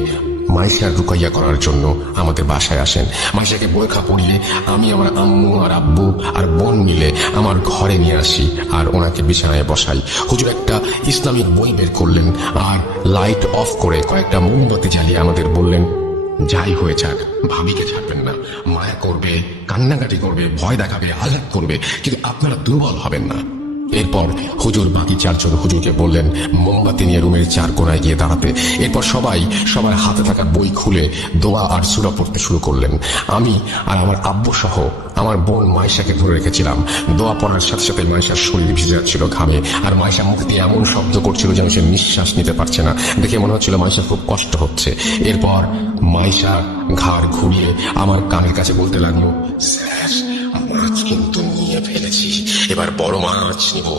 মাইশার রুকাইয়া করার জন্য আমাদের বাসায় আসেন। মাইশাকে বোরখা পরিয়ে আমি আমার আম্মু আর আব্বু আর বোন মিলে আমার ঘরে নিয়ে আসি, আর ওনাকে বিছানায় বসাই। হুজুর একটা ইসলামিক বই বের করলেন, আর লাইট অফ করে কয়েকটা মোমবাতি জ্বালিয়ে আমাদের বললেন, যাই হয়ে যাক ভাবিকে ছাড়বেন না। মায়া করবে, কান্নাকাটি করবে, ভয় দেখাবে, আঘাত করবে, কিন্তু আপনারা দুর্বল হবেন না। এরপর হুজুর বাকি 4 জন হুজুরকে বললেন মোমবাতি নিয়ে রুমের 4 কোণায় গিয়ে দাঁড়াতে। এরপর সবাই সবার হাতে থাকা বই খুলে দোয়া আর সূরা পড়তে শুরু করলেন। আমি আর আমার আব্বু সহ আমার বোন মাইশাকে ধরে রেখেছিলাম। দোয়া পড়ার সাথে সাথে মাইশার শরীর ভিজে যাচ্ছিল ঘামে, আর মাইশা মুখ দিয়ে এমন শব্দ করছিল যেন সে নিঃশ্বাস নিতে পারছে না। দেখে মনে হচ্ছিল মাইশার খুব কষ্ট হচ্ছে। এরপর মাইশা ঘাড় ঘুরিয়ে আমার কানের কাছে বলতে লাগলো, স্যার, মাছ কিন্তু নিয়ে ফেলেছি, এবার বড় মাছ নিব।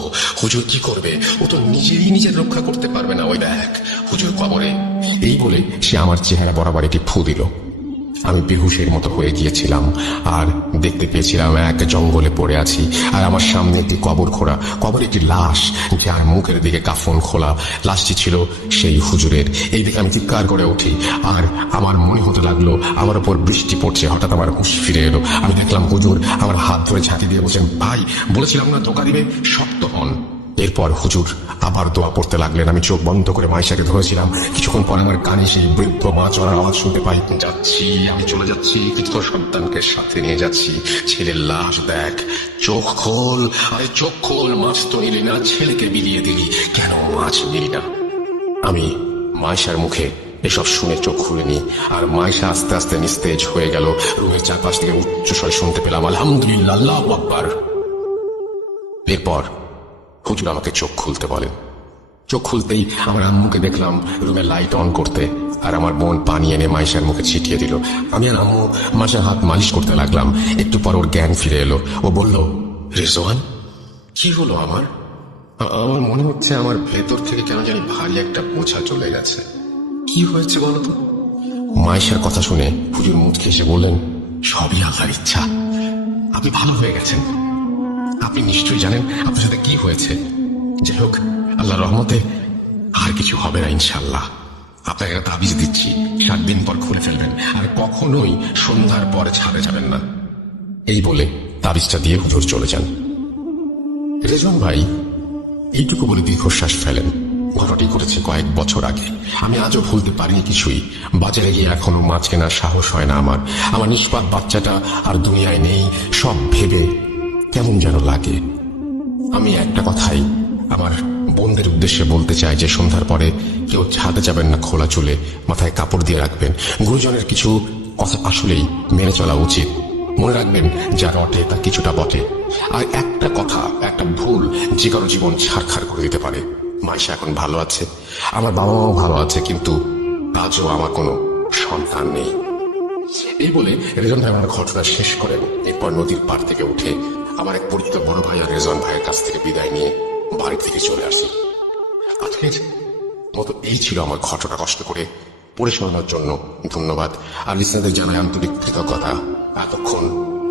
হুজুর কি করবে? ও তো নিজেই নিজের রক্ষা করতে পারবে না। ওই দেখ, হুজুর কবরে। এই বলে সে আমার চেহারা বরাবর একটি ফু দিল। আমি বেহুশের মতো হয়ে গিয়েছিলাম আর দেখতে পেয়েছিলাম এক জঙ্গলে পড়ে আছি, আর আমার সামনে একটি কবর খোঁড়া, কবরে একটি লাশ, যার মুখের দিকে কাফন খোলা। লাশটি ছিল সেই হুজুরের। এই দেখে আমি চিৎকার করে উঠি, আর আমার মনে হতে লাগলো আমার উপর বৃষ্টি পড়ছে। হঠাৎ আমার হুঁশ ফিরে এলো। আমি দেখলাম হুজুর আমার হাত ধরে ঝাঁকি দিয়ে বলছেন, ভাই বলেছিলাম না ধোঁকা দিবে, শক্ত হন। এরপর হুজুর আবার দোয়া পড়তে লাগলেন। আমি চোখ বন্ধ করে মাইশাকে ধরেছিলাম। কিছুক্ষণ পর আমার কানে সেই বৃদ্ধ মা চড়ার আওয়াজ শুনতে পাই, যাচ্ছি, আমি চলে যাচ্ছি, কিন্তু তোর সন্তানকে সাথে নিয়ে যাচ্ছি। ছেলের লাশ দেখ, চোখ খোল, আরে চোখ খোল, মাছ তো নিলি না, ছেলেকে বিলিয়ে দিলি, কেন মাছ নিলি না? আমি মাইশার মুখে এসব শুনে চোখ খুলিনি, আর মাইশা আস্তে আস্তে নিস্তেজ হয়ে গেল। রুমের চারপাশ থেকে উচ্চস্বরে শুনতে পেলাম, আলহামদুলিল্লাহ, আল্লাহু আকবার। এরপর হুজুর আমাকে চোখ খুলতে বলেন। চোখ খুলতেই আমার আম্মুকে দেখলাম রুমে লাইট অন করতে, আর আমার বোন পানি এনে মাইশার মুখে ছিটিয়ে দিল। আমি আর আম্মু মাইশার হাত মালিশ করতে লাগলাম। একটু পর ওর জ্ঞান ফিরে এলো। ও বলল, রেজওয়ান, কি হলো আমার? আমার মনে হচ্ছে আমার ভেতর থেকে কেন জানি ভারী একটা বোঝা চলে গেছে। কি হয়েছে বলো তো? মাইশার কথা শুনে হুজুর মুচকে এসে বললেন, সবই আল্লাহর ইচ্ছা, আপনি ভালো হয়ে গেছেন। আপনি নিশ্চয়ই জানেন আপনার সাথে কি হয়েছে। যাই হোক, আল্লাহর রহমতে আর কিছু হবে না ইনশাল্লাহ। আপনাকে একটা তাবিজ দিচ্ছি, 7 দিন পর খুলে ফেলবেন, আর কখনোই সন্ধ্যার পরে ছাদে যাবেন না। এই বলে তাবিজটা দিয়ে হুজুর চলে যান। রেজন ভাই এইটুকু বলে দীর্ঘশ্বাস ফেলেন। ঘটনাটি ঘটেছে কয়েক বছর আগে। আমি আজও ভুলতে পারিনি কিছুই। বাজারে গিয়ে এখনো মাছ কেনার সাহস হয় না আমার। আমার নিষ্পাপ বাচ্চাটা আর দুনিয়ায় নেই, সব ভেবে কেমন যেন লাগে। আমি একটা কথাই আমার বোনদের উদ্দেশ্যে বলতে চাই যে সন্ধ্যার পরে কেউ ছাদে যাবেন না খোলা চুলে, মাথায় কাপড় দিয়ে রাখবেন। গুরুজনের কিছু কথা আসলেই মেনে চলা উচিত। মনে রাখবেন, যা রটে তা কিছুটা বটে। আর একটা কথা, একটা ভুল যে কারো জীবন ছারখার করে দিতে পারে। মাইশা এখন ভালো আছে, আমার বাবা মাও ভালো আছে, কিন্তু আজও আমার কোনো সন্তান নেই। এই বলে রেজন ভাই আমার ঘটনা শেষ করেন। এরপর নদীর পার থেকে উঠে আমার এক পরিচিত বড় ভাই আর রেজন ভাইয়ের কাছ থেকে বিদায় নিয়ে বাড়ি থেকে চলে আসি। আজকের মতো এই ছিল আমার ঘটনা। কষ্ট করে পড়ে শোনানোর জন্য ধন্যবাদ, আর লিসনারদের জানাই আন্তরিক কৃতজ্ঞতা এতক্ষণ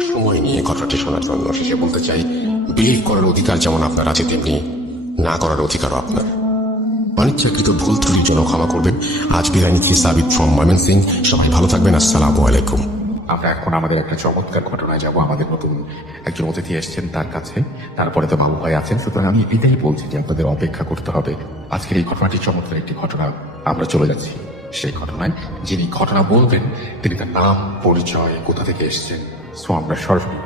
সময় নিয়ে ঘটনাটি শোনার জন্য। শেষে বলতে চাই, বিলিভ করার অধিকার যেমন আপনার আছে, তেমনি না করার অধিকারও আপনার। অনিচ্ছাকৃত ভুল ত্রুটির জন্য ক্ষমা করবেন। আজ বিদায় নিচ্ছি সাবিত ফ্রম ময়মনসিংহ। সবাই ভালো থাকবেন। আসসালামু আলাইকুম। আমরা এখন আমাদের একটা চমৎকার ঘটনায় যাব। আমাদের নতুন একজন অতিথি এসেছেন তার কাছে, তারপরে তো বাবু ভাই আছেন। সুতরাং আমি এটাই বলছি যে আপনাদের অপেক্ষা করতে হবে। আজকের এই ঘটনাটি চমৎকার একটি ঘটনা। আমরা চলে যাচ্ছি সেই ঘটনায়। যিনি ঘটনা বলবেন তিনি তার নাম, পরিচয়, কোথা থেকে এসেছেন, সো আমরা সরাসরি।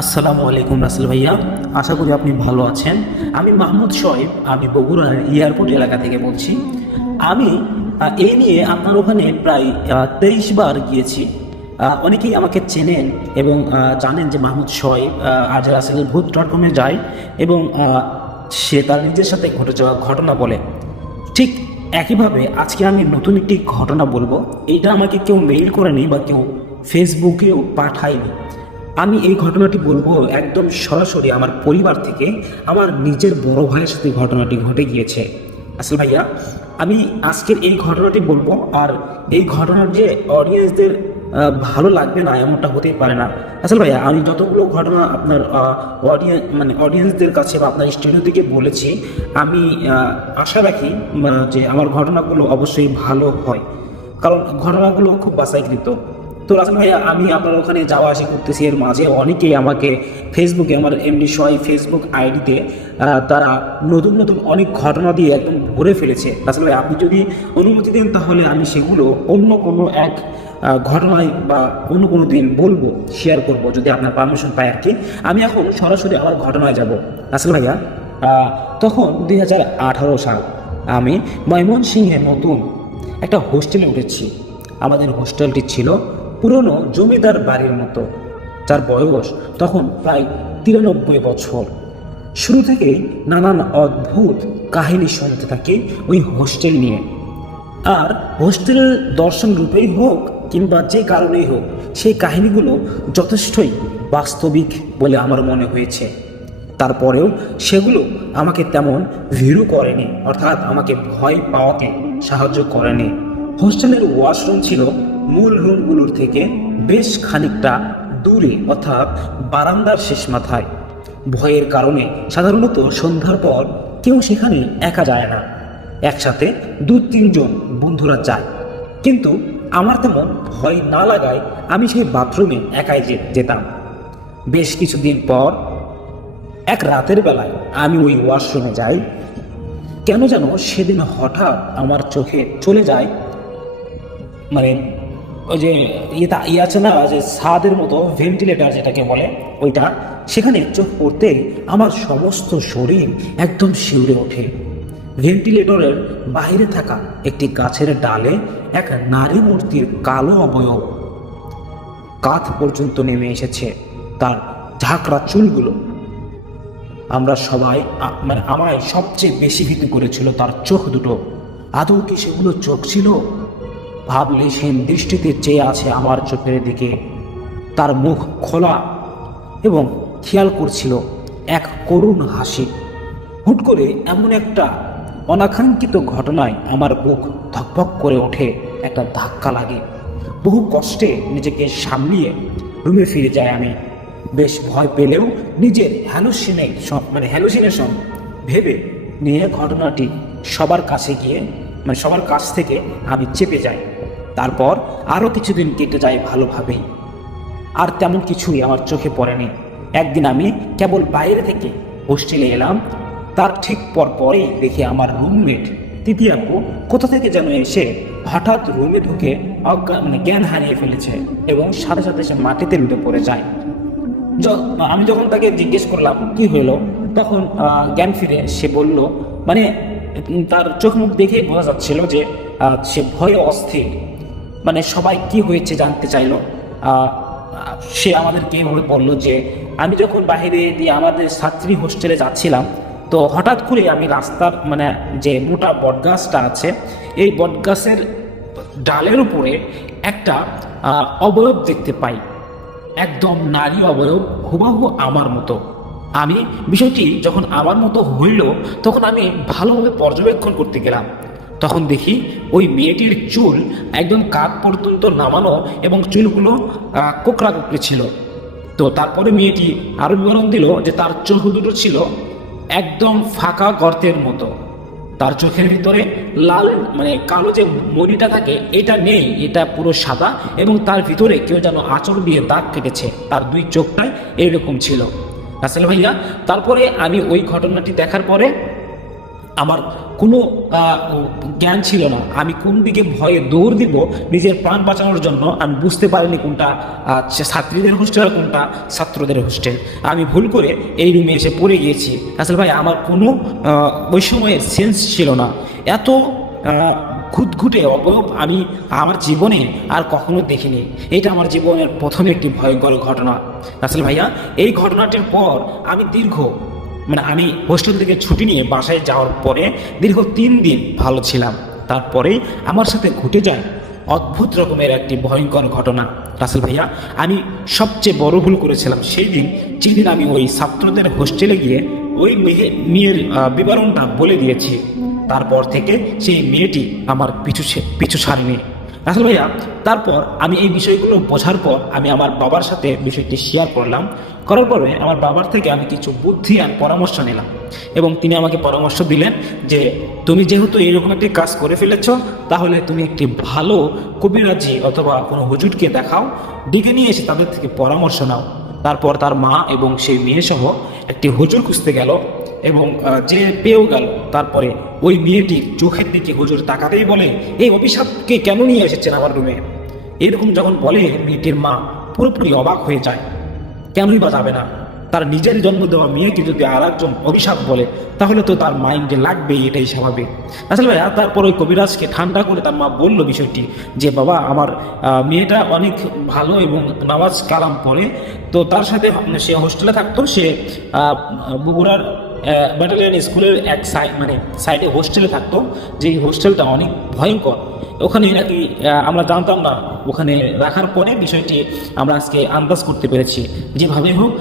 আসসালামু আলাইকুম রাসেল ভাইয়া, আশা করি আপনি ভালো আছেন। আমি মাহমুদ শোয়েব, আমি বগুড়ার এয়ারপোর্ট এলাকা থেকে বলছি। আমি এই নিয়ে আপনার ওখানে প্রায় 23 বার গিয়েছি। অনেকেই আমাকে চেনেন এবং জানেন যে মাহমুদ শোয়েব আজ রাসেলের ভূত.com-এ যায় এবং সে তার নিজের সাথে ঘটে যাওয়া ঘটনা বলে। ঠিক একইভাবে আজকে আমি নতুন একটি ঘটনা বলবো। এইটা আমাকে কেউ মেইল করেনি বা কেউ ফেসবুকেও পাঠায়নি। আমি এই ঘটনাটি বলবো একদম সরাসরি আমার পরিবার থেকে। আমার নিজের বড় ভাইয়ের সাথে ঘটনাটি ঘটে গিয়েছে। আসল ভাইয়া, আমি আজকের এই ঘটনাটি বলবো, আর এই ঘটনার যে অডিয়েন্সদের ভালো লাগবে না এমনটা হতেই পারে না। আসল ভাইয়া, আমি যতগুলো ঘটনা আপনার অডিয়েন্সদের কাছে বা আপনার স্টুডিও থেকে বলেছি, আমি আশা রাখি যে আমার ঘটনাগুলো অবশ্যই ভালো হয়, কারণ ঘটনাগুলো খুব বাছাইকৃত। তো রাসেল ভাইয়া, আমি আপনার ওখানে যাওয়া আসা করতেছি, এর মাঝে অনেকেই আমাকে ফেসবুকে, আমার এমডি শোয়েব ফেসবুক আইডিতে তারা নতুন নতুন অনেক ঘটনা দিয়ে একদম ভরে ফেলেছে। রাসেল ভাই, আপনি যদি অনুমতি দেন তাহলে আমি সেগুলো অন্য কোনো এক ঘটনায় বা অন্য কোনো দিন বলবো, শেয়ার করব, যদি আপনার পারমিশন পাই আর কি। আমি এখন সরাসরি আমার ঘটনায় যাব। রাসেল ভাইয়া, তখন 2018 সাল, আমি ময়মনসিংহে নতুন একটা হোস্টেলে উঠেছি। আমাদের হোস্টেলটি ছিল পুরনো জমিদার বাড়ির মতো, যার বয়স তখন প্রায় 93 বছর। শুরু থেকে নানান অদ্ভুত কাহিনী শুনতে থাকি ওই হোস্টেল নিয়ে। আর হোস্টেলের দর্শন রূপেই হোক কিংবা যে কারণেই হোক, সেই কাহিনীগুলো যথেষ্টই বাস্তবিক বলে আমার মনে হয়েছে। তারপরেও সেগুলো আমাকে তেমন ভীরু করেনি, অর্থাৎ আমাকে ভয় পাওয়াতে সাহায্য করেনি। হোস্টেলের ওয়াশরুম ছিল মূল রুমগুলোর থেকে বেশ খানিকটা দূরে, অর্থাৎ বারান্দার শেষ মাথায়। ভয়ের কারণে সাধারণত সন্ধ্যার পর কেউ সেখানে একা যায় না, একসাথে 2-3 জন বন্ধুরা যায়। কিন্তু আমার তেমন ভয় না লাগায় আমি সেই বাথরুমে একাই যেতাম। বেশ কিছুদিন পর এক রাতের বেলায় আমি ওই ওয়াশরুমে যাই। কেন যেন সেদিন হঠাৎ আমার চোখে চলে যায়, মানে ওই যে ইয়ে আছে না, যে ছাদের মতো ভেন্টিলেটর যেটাকে বলে ওইটা, সেখানে চোখ পড়তেই আমার সমস্ত শরীর একদম শিউরে ওঠে। ভেন্টিলেটরের বাইরে থাকা একটি গাছের ডালে এক নারী মূর্তির কালো অবয়ব কাঁধ পর্যন্ত নেমে এসেছে, তার ঝাঁকড়া চুলগুলো। আমরা সবাই মানে আমায় সবচেয়ে বেশি ভীতি করেছিল তার চোখ দুটো। আদৌ কি সেগুলো চোখ ছিল? ভাবলে সে দৃষ্টিতে চেয়ে আছে আমার চোখের দিকে, তার মুখ খোলা এবং খেয়াল করছিল এক করুণ হাসি। হুট করে এমন একটা অনাকাঙ্ক্ষিত ঘটনায় আমার বুক ধকধক করে ওঠে, একটা ধাক্কা লাগে। বহু কষ্টে নিজেকে সামলিয়ে রুমে ফিরে যায় আমি। বেশ ভয় পেলেও নিজের হ্যালুসিনেশন ভেবে নিয়ে ঘটনাটি সবার কাছ থেকে আমি চেপে যাই। তারপর আরও কিছুদিন কেটে যায় ভালোভাবেই, আর তেমন কিছুই আমার চোখে পড়েনি। একদিন আমি কেবল বাইরে থেকে হোস্টেলে এলাম, তার ঠিক পরপরই দেখি আমার রুমমেট তৃতীয়াপু কোথা থেকে যেন এসে হঠাৎ রুমে ঢুকে জ্ঞান হারিয়ে ফেলেছে এবং সাথে সাথে সে মাটিতে লুটে পড়ে যায়। আমি যখন তাকে জিজ্ঞেস করলাম কি হলো, তখন জ্ঞান ফিরে সে বলল, মানে তার চোখ মুখ দেখে বোঝা যাচ্ছিল যে সে ভয়ে অস্থির। মানে সবাই কি হয়েছে জানতে চাইলো। সে আমাদেরকে এভাবে বললো যে আমি যখন বাইরে দিয়ে আমাদের ছাত্রী হোস্টেলে যাচ্ছিলাম, তো হঠাৎ করে আমি রাস্তার যে মোটা বটগাছটা আছে, এই বটগাছের ডালের উপরে একটা অবয়ব দেখতে পাই, একদম নারী অবয়ব, হুবাহু আমার মতো। আমি বিষয়টি যখন আমার মতো হইল, তখন আমি ভালোভাবে পর্যবেক্ষণ করতে গেলাম। তখন দেখি ওই মেয়েটির চুল একদম কাঁধ পর্যন্ত নামানো এবং চুলগুলো কোকড়া কোকড়ে ছিল। তো তারপরে মেয়েটি আরো বিবরণ দিল যে তার চোখ দুটো ছিল একদম ফাঁকা গর্তের মতো, তার চোখের ভিতরে লাল কালো যে মণিটা থাকে এটা নেই, এটা পুরো সাদা, এবং তার ভিতরে কেউ যেন আঁচড় দিয়ে দাগ কেটেছে, তার 2 চোখটাই এইরকম ছিল। আসলে ভাইয়া, তারপরে আমি ওই ঘটনাটি দেখার পরে আমার কোনো জ্ঞান ছিল না, আমি কোন দিকে ভয়ে দৌড় দিব নিজের প্রাণ বাঁচানোর জন্য। আমি বুঝতে পারিনি কোনটা ছাত্রীদের হোস্টেল আর কোনটা ছাত্রদের হোস্টেল। আমি ভুল করে এই রুমে এসে পড়ে গিয়েছি। আসলে ভাই, আমার কোনো ওই সময়ে সেন্স ছিল না। এত ঘুটঘুটে অবয়ব আমি আমার জীবনে আর কখনো দেখিনি। এটা আমার জীবনের প্রথম একটি ভয়ঙ্কর ঘটনা। আসলে ভাইয়া, এই ঘটনাটির পর আমি আমি হোস্টেল থেকে ছুটি নিয়ে বাসায় যাওয়ার পরে দীর্ঘ 3 দিন ভালো ছিলাম। তারপরে আমার সাথে ঘটে যায় অদ্ভুত রকমের একটি ভয়ঙ্কর ঘটনা। রাসেল ভাইয়া, আমি সবচেয়ে বড় ভুল করেছিলাম সেই দিন, যেদিন আমি ওই ছাত্রদের হোস্টেলে গিয়ে ওই মেয়ের বিবরণটা বলে দিয়েছি। তারপর থেকে সেই মেয়েটি আমার পিছু ছাড়েনি। রাসেল ভাইয়া, তারপর আমি এই বিষয়গুলো বোঝার পর আমি আমার বাবার সাথে বিষয়টি শেয়ার করার পরে আমার বাবার থেকে আমি কিছু বুদ্ধি আর পরামর্শ নিলাম, এবং তিনি আমাকে পরামর্শ দিলেন যে তুমি যেহেতু এরকম একটি কাজ করে ফেলেছ, তাহলে তুমি একটি ভালো কবিরাজি অথবা কোনো হুজুরকে দেখাও, ডেকে নিয়ে এসে তাদের থেকে পরামর্শ নাও। তারপর তার মা এবং সেই মেয়ে সহ একটি হুজুর খুঁজতে গেল, এবং যে পেয়েও গেল। তারপরে ওই মেয়েটির চোখের দিকে হুজুর তাকাতেই বলে, এই অভিশাপকে কেন নিয়ে এসেছেন আমার রুমে? এরকম যখন বলে, মেয়েটির মা পুরোপুরি অবাক হয়ে যায়। কেনই বা যাবে না? তার নিজের জন্ম দেওয়া মেয়েকে যদি আর একজন অভিশাপ বলে, তাহলে তো তার মাইন্ডে লাগবেই, এটাই স্বাভাবিক। আসলে ভাইয়া, তারপর ওই কবিরাজকে ঠান্ডা করে তার মা বলল বিষয়টি, যে বাবা, আমার মেয়েটা অনেক ভালো এবং নামাজ কালাম পড়ে, তো তার সাথে সে হোস্টেলে থাকতো, সে বগুড়ার ব্যাটালিয়ন স্কুলের এক মানে সাইডে হোস্টেলে থাকতো, যেই হোস্টেলটা অনেক ভয়ঙ্কর। ওখানে নাকি আমরা জানতাম না, ওখানে রাখার পরে বিষয়টি আমরা আজকে আন্দাজ করতে পেরেছি। যেভাবে হোক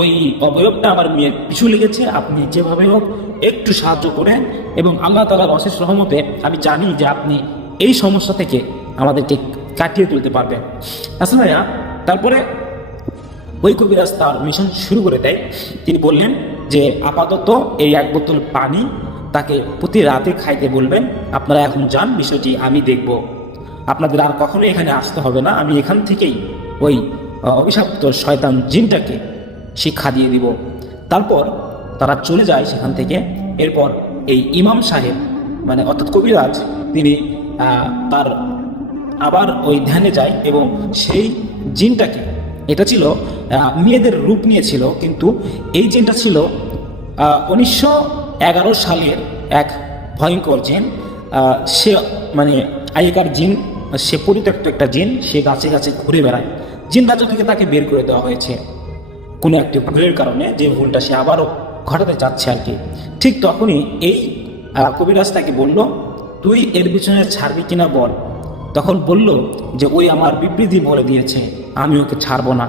ওই অবয়বটা আমার মেয়ের পিছু লেগেছে, আপনি যেভাবে হোক একটু সাহায্য করেন, এবং আল্লাহ তাআলার অশেষ রহমতে আমি জানি যে আপনি এই সমস্যা থেকে আমাদেরকে কাটিয়ে তুলতে পারবেন। আসলে ভাইয়া, তারপরে ওই কবিরাজ তার মিশন শুরু করে দেয়। তিনি বললেন যে আপাতত এই 1 বোতল পানি তাকে প্রতি রাতে খাইতে বলবেন, আপনারা এখন যান, বিষয়টি আমি দেখব, আপনাদের আর কখনো এখানে আসতে হবে না, আমি এখান থেকেই ওই অভিশপ্ত শয়তান জিনটাকে শিক্ষা দিয়ে দিব। তারপর তারা চলে যায় সেখান থেকে। এরপর এই ইমাম সাহেব মানে অর্থাৎ কবিরাজ, তিনি তার আবার ওই ধ্যানে যায় এবং সেই জিনটাকে, এটা ছিল মেয়েদের রূপ নিয়েছিল, কিন্তু এই জিনটা ছিল 1911 সালের এক ভয়ঙ্কর জিন। সে মানে আগেকার জিন, সে পরিত্যক্ত একটা জিন, সে গাছে গাছে ঘুরে বেড়ায়। জিন রাজ্য থেকে তাকে বের করে দেওয়া হয়েছে কোনো একটি ভুলের কারণে, যে ভুলটা সে আবারও ঘটাতে যাচ্ছে আর কি। ঠিক তখনই এই কবিরাজ তাকে বলল, তুই এর পিছনে ছাড়বি কিনা বল। তখন বলল যে ওই আমার বিবৃতি বলে দিয়েছে, আমি ওকে ছাড়বো না।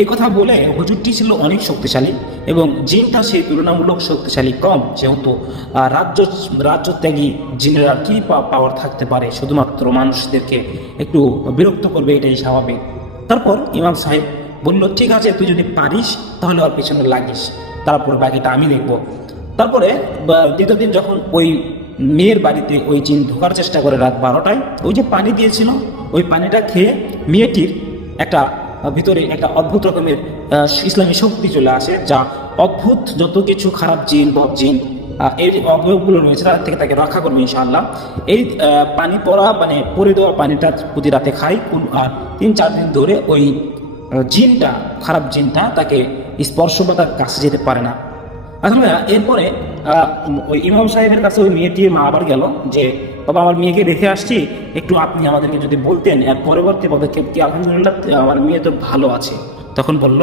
এই কথা বলে হুজুরটি ছিল অনেক শক্তিশালী এবং জিনটা সেই তুলনামূলক শক্তিশালী কম, যেহেতু রাজ্যত্যাগী জিনের আর কি পাওয়ার থাকতে পারে, শুধুমাত্র মানুষদেরকে একটু বিরক্ত করবে, এটাই স্বাভাবিক। তারপর ইমাম সাহেব বলল, ঠিক আছে, তুই যদি পারিস তাহলে ওর পেছনে লাগিস, তারপর বাকিটা আমি দেখব। তারপরে দ্বিতীয় দিন যখন ওই মেয়ের বাড়িতে ওই জিন ঢোকার চেষ্টা করে রাত 12টায়, ওই যে পানি দিয়েছিল ওই পানিটা খেয়ে মেয়েটির একটা ভিতরে একটা অদ্ভুত রকমের ইসলামী শক্তি চলে আসে, যা অদ্ভুত যত কিছু খারাপ জিন বদ জিন এর অবয়বগুলো রয়েছে তার থেকে তাকে রক্ষা করবে ইনশাআল্লাহ। এই পানি পরে দেওয়া পানিটা প্রতি রাতে খাই, আর 3-4 দিন ধরে ওই জিনটা, খারাপ জিনটা তাকে স্পর্শ বা তার কাছে যেতে পারে না। আসলে এরপরে ওই ইমাম সাহেবের কাছে ওই মেয়েটির মা আবার গেল যে, বাবা, আমার মেয়েকে রেখে আসছি, একটু আপনি আমাদেরকে যদি বলতেন এর পরবর্তী পদক্ষেপ কি। আলহামদুলিল্লাহ আমার মেয়ে তো ভালো আছে। তখন বলল,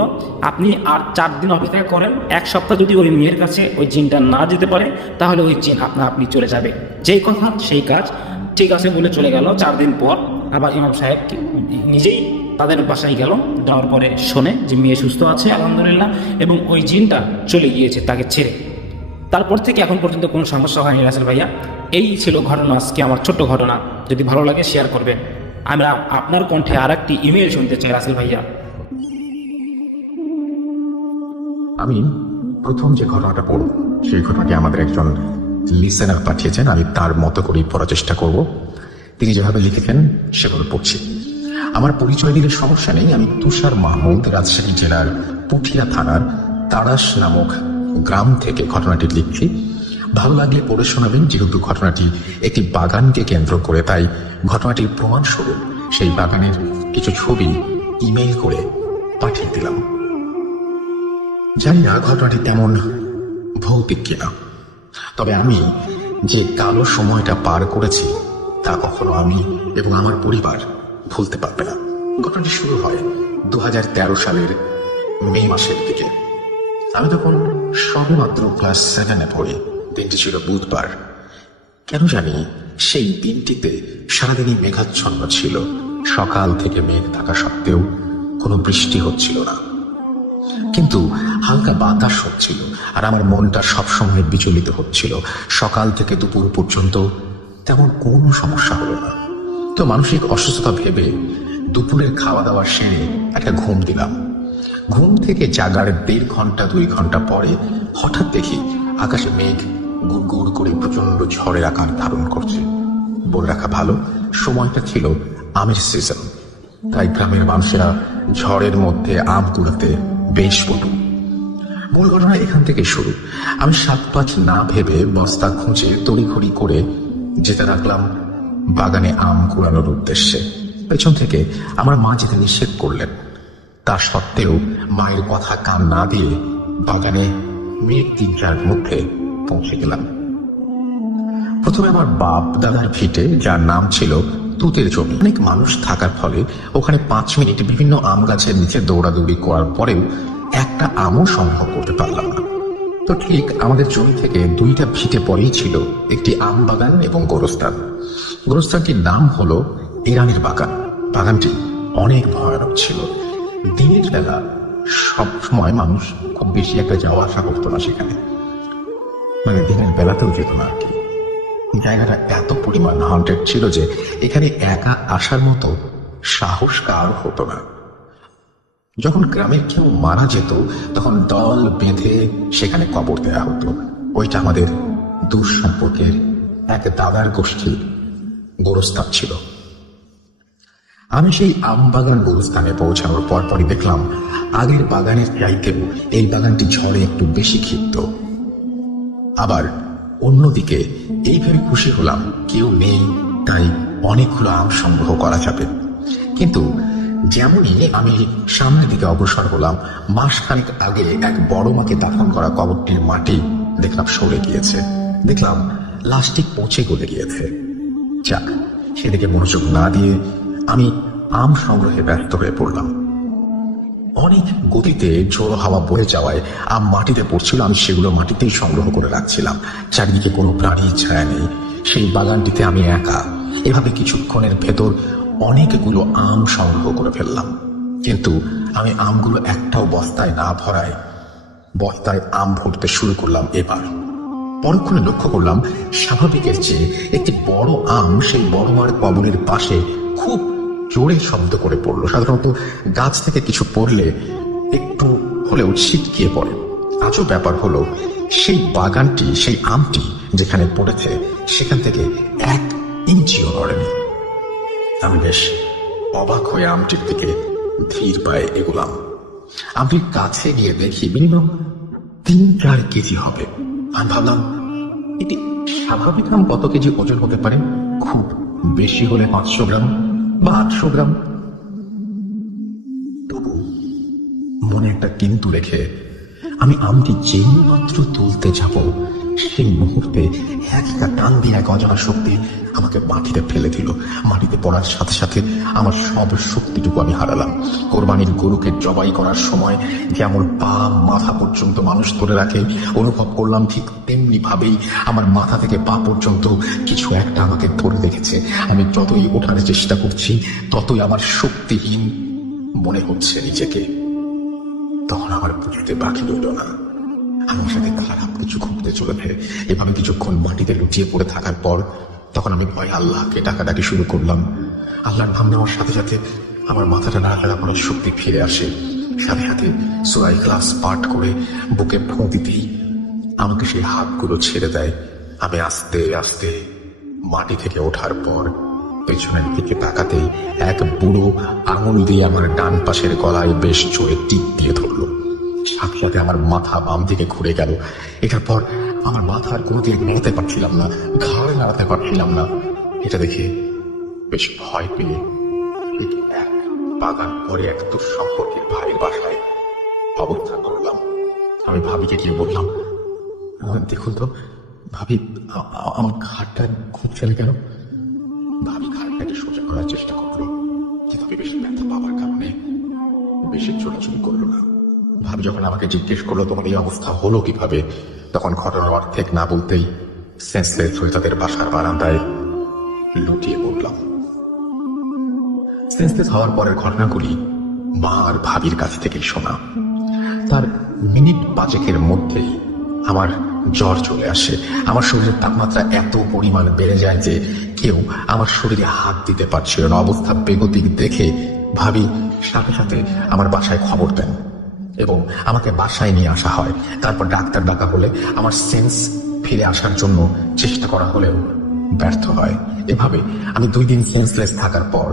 আপনি আর 4 দিন অপেক্ষা করেন, 1 সপ্তাহ যদি ওই মেয়ের কাছে ওই জিনটা না যেতে পারে তাহলে ওই জিন আপনি চলে যাবে। যেই কথা সেই কাজ, ঠিক আছে বলে চলে গেল। 4 দিন পর আবার ইমাম সাহেব নিজেই তাদের বাসায় গেল, যাওয়ার পরে শোনে যে মেয়ে সুস্থ আছে আলহামদুলিল্লাহ, এবং ওই জিনটা চলে গিয়েছে তাকে ছেড়ে। তারপর থেকে এখন পর্যন্ত কোনো সমস্যা হয়নি রাসেল ভাইয়া। এই ছিল ঘটনা, আজকে আমার ছোট্ট ঘটনা। যদি ভালো লাগে শেয়ার করবেন। আমরা আপনার কণ্ঠে আর একটি ইমেল শুনতে চাই রাসেল ভাইয়া। আমি প্রথম যে ঘটনাটা পড়ব সেই ঘটনাটি আমাদের একজন লিসেনার পাঠিয়েছেন, আমি তার মতো করেই পড়ার চেষ্টা করব। তিনি যেভাবে লিখেছেন সেভাবে পড়ছি। আমার পরিচয় দিলে সমস্যা নেই, আমি তুষার মাহমুদ, রাজশাহী জেলার পুঠিয়া থানার তাড়াশ নামক গ্রাম থেকে ঘটনাটি লিখছি। ভালো লাগলে পড়ে শোনাবেন, যেহেতু ঘটনাটি একটি বাগানকে কেন্দ্র করে, তাই ঘটনাটির প্রমাণস্বরূপ সেই বাগানের কিছু ছবি ইমেইল করে পাঠিয়ে দিলাম। জানি না ঘটনাটি তেমন ভৌতিক কিনা, তবে আমি যে কালো সময়টা পার করেছি তা কখনো আমি এবং আমার পরিবার ভুলতে পারবে না। ঘটনাটি শুরু হয় 2013 সালের মে মাসের দিকে। আমি তখন সবেমাত্র ক্লাস 7-এ পড়ি। দিনটি ছিল বুধবার। কেন জানি সেই দিনটিতে সারাদিনই মেঘাচ্ছন্ন ছিল। সকাল থেকে মেঘ থাকা সত্ত্বেও কোনো বৃষ্টি হচ্ছিল না, কিন্তু হালকা বাতাস হচ্ছিল, আর আমার মনটা সবসময় বিচলিত হচ্ছিল। সকাল থেকে দুপুর পর্যন্ত তেমন কোনো সমস্যা হলো না। তো মানসিক অসুস্থতা ভেবে দুপুরের খাওয়া দাওয়া সেরে একটা ঘুম দিলাম। ঘুম থেকে জাগার 1.5 ঘন্টা 2 ঘন্টা পরে হঠাৎ দেখি আকাশে মেঘ গুড় করে প্রচন্ড ঝড়ের আকার ধারণ করছে। বলে রাখা ভালো, সময়টা ছিল আমের সিজন, তাই গ্রামের মানুষেরা ঝড়ের মধ্যে আম কুড়াতে বেশ পটু। মূল ঘটনা এখান থেকে শুরু। আমি 7-5 না ভেবে বস্তা খুঁজে তড়িঘড়ি করে যেতে লাগলাম বাগানে আম কুড়ানোর উদ্দেশ্যে। পেছন থেকে আমার মা যেতে নিষেধ করলেন। তা সত্ত্বেও মায়ের কথা কান না দিয়ে বাগানে মিনিট 3-4 মধ্যে পৌঁছে গেলাম। প্রথমে আমার বাপ দাদার ভিটে, যার নাম ছিল তুতের জমি। অনেক মানুষ থাকার ফলে ওখানে 5 মিনিট বিভিন্ন আম গাছের নিচে দৌড়াদৌড়ি করার পরেও একটা আমও সংগ্রহ করতে পারলাম না। তো ঠিক আমাদের জমি থেকে 2টা ভিটে পরেই ছিল একটি আম বাগান এবং গোরস্থান। গোরস্থানটির নাম হলো ইরানের বাগান। বাগানটি অনেক ভয়ানক ছিল। দিনের বেলা সব সময় মানুষ খুব বেশি একটা যাওয়া আসা করতো না সেখানে, মানে দিনের বেলাতেও যেত না আর কি। জায়গাটা এত পরিমাণ হন্টেড ছিল যে এখানে একা আসার মতো সাহস কার হতো না। যখন গ্রামের কেউ মারা যেত তখন দল বেঁধে সেখানে কবর দেয়া হতো। ওইটা আমাদের দূর সম্পর্কের এক দাদার গোষ্ঠীর গোরস্থান ছিল। আমি সেই আমবাগান গোরস্থানে পৌঁছানোর পরপরই দেখলাম আগের বাগানের চাইতেও এই বাগানটি ঝড়ে একটু বেশি ক্ষিপ্ত। আবার অন্যদিকে এই ভেবে খুশি হলাম কেউ নেই, তাই অনেকগুলো আম সংগ্রহ করা যাবে। কিন্তু যেমনই আমি সামনের দিকে অগ্রসর হলাম, মাসখানেক আগে এক বড় মাকে দাফন করা কবরটির মাটি দেখলাম সরে গিয়েছে। দেখলাম লাশটি পচে গলে গিয়েছে। যাক, সেদিকে মনোযোগ না দিয়ে আমি আম সংগ্রহে ব্যস্ত হয়ে পড়লাম। অনেক গতিতে ঝোড়ো হাওয়া বয়ে যাওয়ায় আম মাটিতে পড়ছিল। আমি সেগুলো মাটিতেই সংগ্রহ করে রাখছিলাম। চারিদিকে কোনো প্রাণীর ছায়া নেই। সেই বাগানটিতে আমি একা। এভাবে কিছুক্ষণের ভেতর অনেকগুলো আম সংগ্রহ করে ফেললাম। কিন্তু আমি আমগুলো একটাও বস্তায় না ভরায় বস্তায় আম ভরতে শুরু করলাম। এবার পরক্ষণে লক্ষ্য করলাম স্বাভাবিকের চেয়ে একটি বড় আম সেই বড় মার কবরের পাশে খুব জোরে শব্দ করে পড়লো। সাধারণত গাছ থেকে কিছু পড়লে একটু হলেও ছিটকিয়ে পড়ে। আজও ব্যাপার হলো সেই বাগানটি, সেই আমটি যেখানে পড়েছে সেখান থেকে 1 ইঞ্চিও নড়েনি। আমি বেশ অবাক হয়ে আমটির দিকে ধীর পায়ে এগোলাম। আমটির কাছে গিয়ে দেখি মিনিমাম 3-4 কেজি হবে। আমি ভাবলাম এটি স্বাভাবিক আম কত কেজি ওজন হতে পারে? খুব বেশি হলে 500 গ্রাম বা 800 গ্রাম। তবু মনে একটা কিন্তু রেখে আমি আমটি যেই মাত্র তুলতে যাব সেই মুহূর্তে একটা টান দিয়ে এক অজানা শক্তি আমাকে মাটিতে ফেলে দিল। মাটিতে পড়ার সাথে সাথে আমার সব শক্তিটুকু আমি হারালাম। কোরবানির গরুকে জবাই করার সময় যেমন পা মাথা পর্যন্ত মানুষ ধরে রাখে, অনুভব করলাম ঠিক তেমনি ভাবেই আমার মাথা থেকে পা পর্যন্ত কিছু একটা আমাকে ধরে রেখেছে। আমি যতই ওঠার চেষ্টা করছি ততই আমার শক্তিহীন মনে হচ্ছে নিজেকে। তখন আমার বুঝতে বাকি রইল না আমার সাথে খারাপ কিছু ঘটতে চলেছে। এভাবে কিছুক্ষণ মাটিতে লুটিয়ে পড়ে থাকার পর তখন আমি ভয় আল্লাহকে ডাকাডাকি শুরু করলাম। আল্লাহর নাম নেওয়ার সাথে সাথে আমার মাথাটা নাড়াচাড়া করার শক্তি ফিরে আসে। সাথে সাথে সূরা ইখলাস পাঠ করে বুকে ফু দিতেই আমাকে সেই হাতগুলো ছেড়ে দেয়। আমি আস্তে আস্তে মাটি থেকে ওঠার পর পেছনের দিকে তাকাতেই এক বুড়ো আঙুল দিয়ে আমার ডান পাশের গলায় বেশ জোরে টিপ দিয়ে ধরলো। সাথে সাথে আমার মাথা বাম দিকে ঘুরে গেল। এটার পর আমার মাথা আর কোনো দিকে নাড়াতে পারছিলাম না, ঘাড় নাড়াতে পারছিলাম না। এটা দেখে বেশ ভয় পেয়ে ঠিক এক বাগান পরে এক দূর সম্পর্কের ভাইয়ের বাসায় অবস্থান করলাম। আমি ভাবিকে গিয়ে বললাম, দেখুন তো ভাবি, আমার ঘাড়টা ঘুরছে না কেন? ভাবি ঘাড়টাকে সোজা করার চেষ্টা করলো, কিন্তু আমি বেশি ব্যথা পাওয়ার কারণে বেশি চোরাচুরি করলো না। ভাবি যখন আমাকে জিজ্ঞেস করলো তোমার এই অবস্থা হলো কিভাবে, তখন ঘটনার অর্ধেক না বলতেই সেন্সলেস হয়ে তাদের বাসার বারান্দায় লুটিয়ে পড়লাম। সেন্সলেস হওয়ার পরের ঘটনাগুলি মা আর ভাবির কাছ থেকে শোনা। তার মিনিট 5 মধ্যেই আমার জ্বর চলে আসে। আমার শরীরের তাপমাত্রা এত পরিমাণ বেড়ে যায় যে কেউ আমার শরীরে হাত দিতে পারছিল না। অবস্থা বেগতিক দেখে ভাবি সাথে সাথে আমার বাসায় খবর দেন এবং আমাকে বাসায় নিয়ে আসা হয়। তারপর ডাক্তার ডাকা হলে আমার সেন্স ফিরে আসার জন্য চেষ্টা করা হলেও ব্যর্থ হয়। এভাবে আমি 2 দিন সেন্সলেস থাকার পর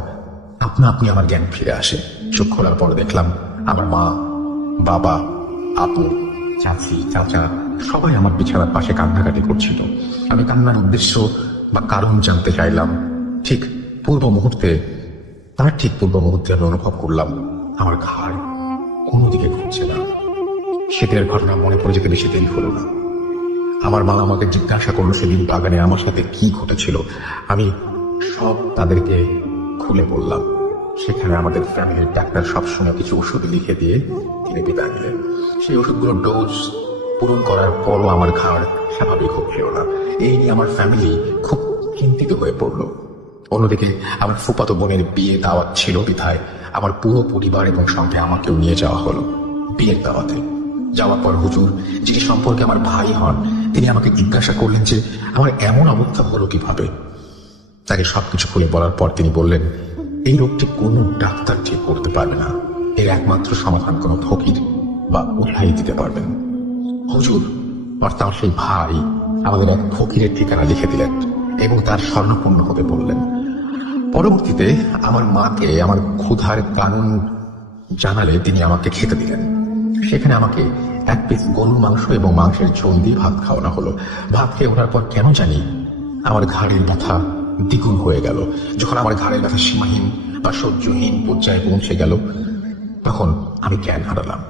আপনা আপনি আমার জ্ঞান ফিরে আসে। চোখ খোলার পর দেখলাম আমার মা, বাবা, আপু, চাচি, চাচা সবাই আমার বিছানার পাশে কান্নাকাটি করছিল। আমি কান্নার উদ্দেশ্য বা কারণ জানতে চাইলাম। ঠিক পূর্ব মুহূর্তে আমি অনুভব করলাম আমার ঘাড় কোনোদিকে ঘুরছে না। সেদিনের ঘটনা মনে পড়ে যেতে বেশি দেরি হলো না। আমার মা আমাকে জিজ্ঞাসা করলো সেদিন বাগানে আমার সাথে কি ঘটেছিল। আমি সব তাদেরকে খুলে বললাম। সেখানে আমাদের ফ্যামিলির ডাক্তার সবসময় কিছু ওষুধ লিখে দিয়ে তিনি বিদায় নিলেন। সেই ওষুধগুলোর ডোজ পূরণ করার পরও আমার ঘাড় স্বাভাবিক হচ্ছিল না। এই নিয়ে আমার ফ্যামিলি খুব চিন্তিত হয়ে পড়লো। অন্যদিকে আমার ফুফাতো বোনের বিয়ে দাওয়াত ছিল বিধায় আমার পুরো পরিবার এবং সঙ্গে আমাকেও নিয়ে যাওয়া হলো বিয়ের দাওয়াতে। যাওয়ার পর হুজুর, যিনি সম্পর্কে আমার ভাই হন, তিনি আমাকে জিজ্ঞাসা করলেন যে আমার এমন অবস্থা হলো কিভাবে। তাকে সবকিছু খুলে বলার পর তিনি বললেন, এই রোগটি কোনো ডাক্তার ঠিক করতে পারবে না, এর একমাত্র সমাধান কোনো ফকির বা উঠাই দিতে পারবেন। হুজুর অর্থাৎ সেই ভাই আমাদের এক ফকিরের ঠিকানা লিখে দিলেন এবং তার স্বর্ণপূর্ণ হতে বললেন। পরবর্তীতে আমার মাকে আমার ক্ষুধার কারণ জানালে তিনি আমাকে খেতে দিলেন। সেখানে আমাকে এক পিস গরুর মাংস এবং মাংসের ঝোল দিয়ে ভাত খাওয়ানো হলো। ভাত খেয়ে ওঠার পর কেন জানি আমার ঘাড়ের ব্যথা দ্বিগুণ হয়ে গেল। যখন আমার ঘাড়ের ব্যথা সীমাহীন বা সহ্যহীন পর্যায়ে পৌঁছে গেল, তখন আমি জ্ঞান হারালাম।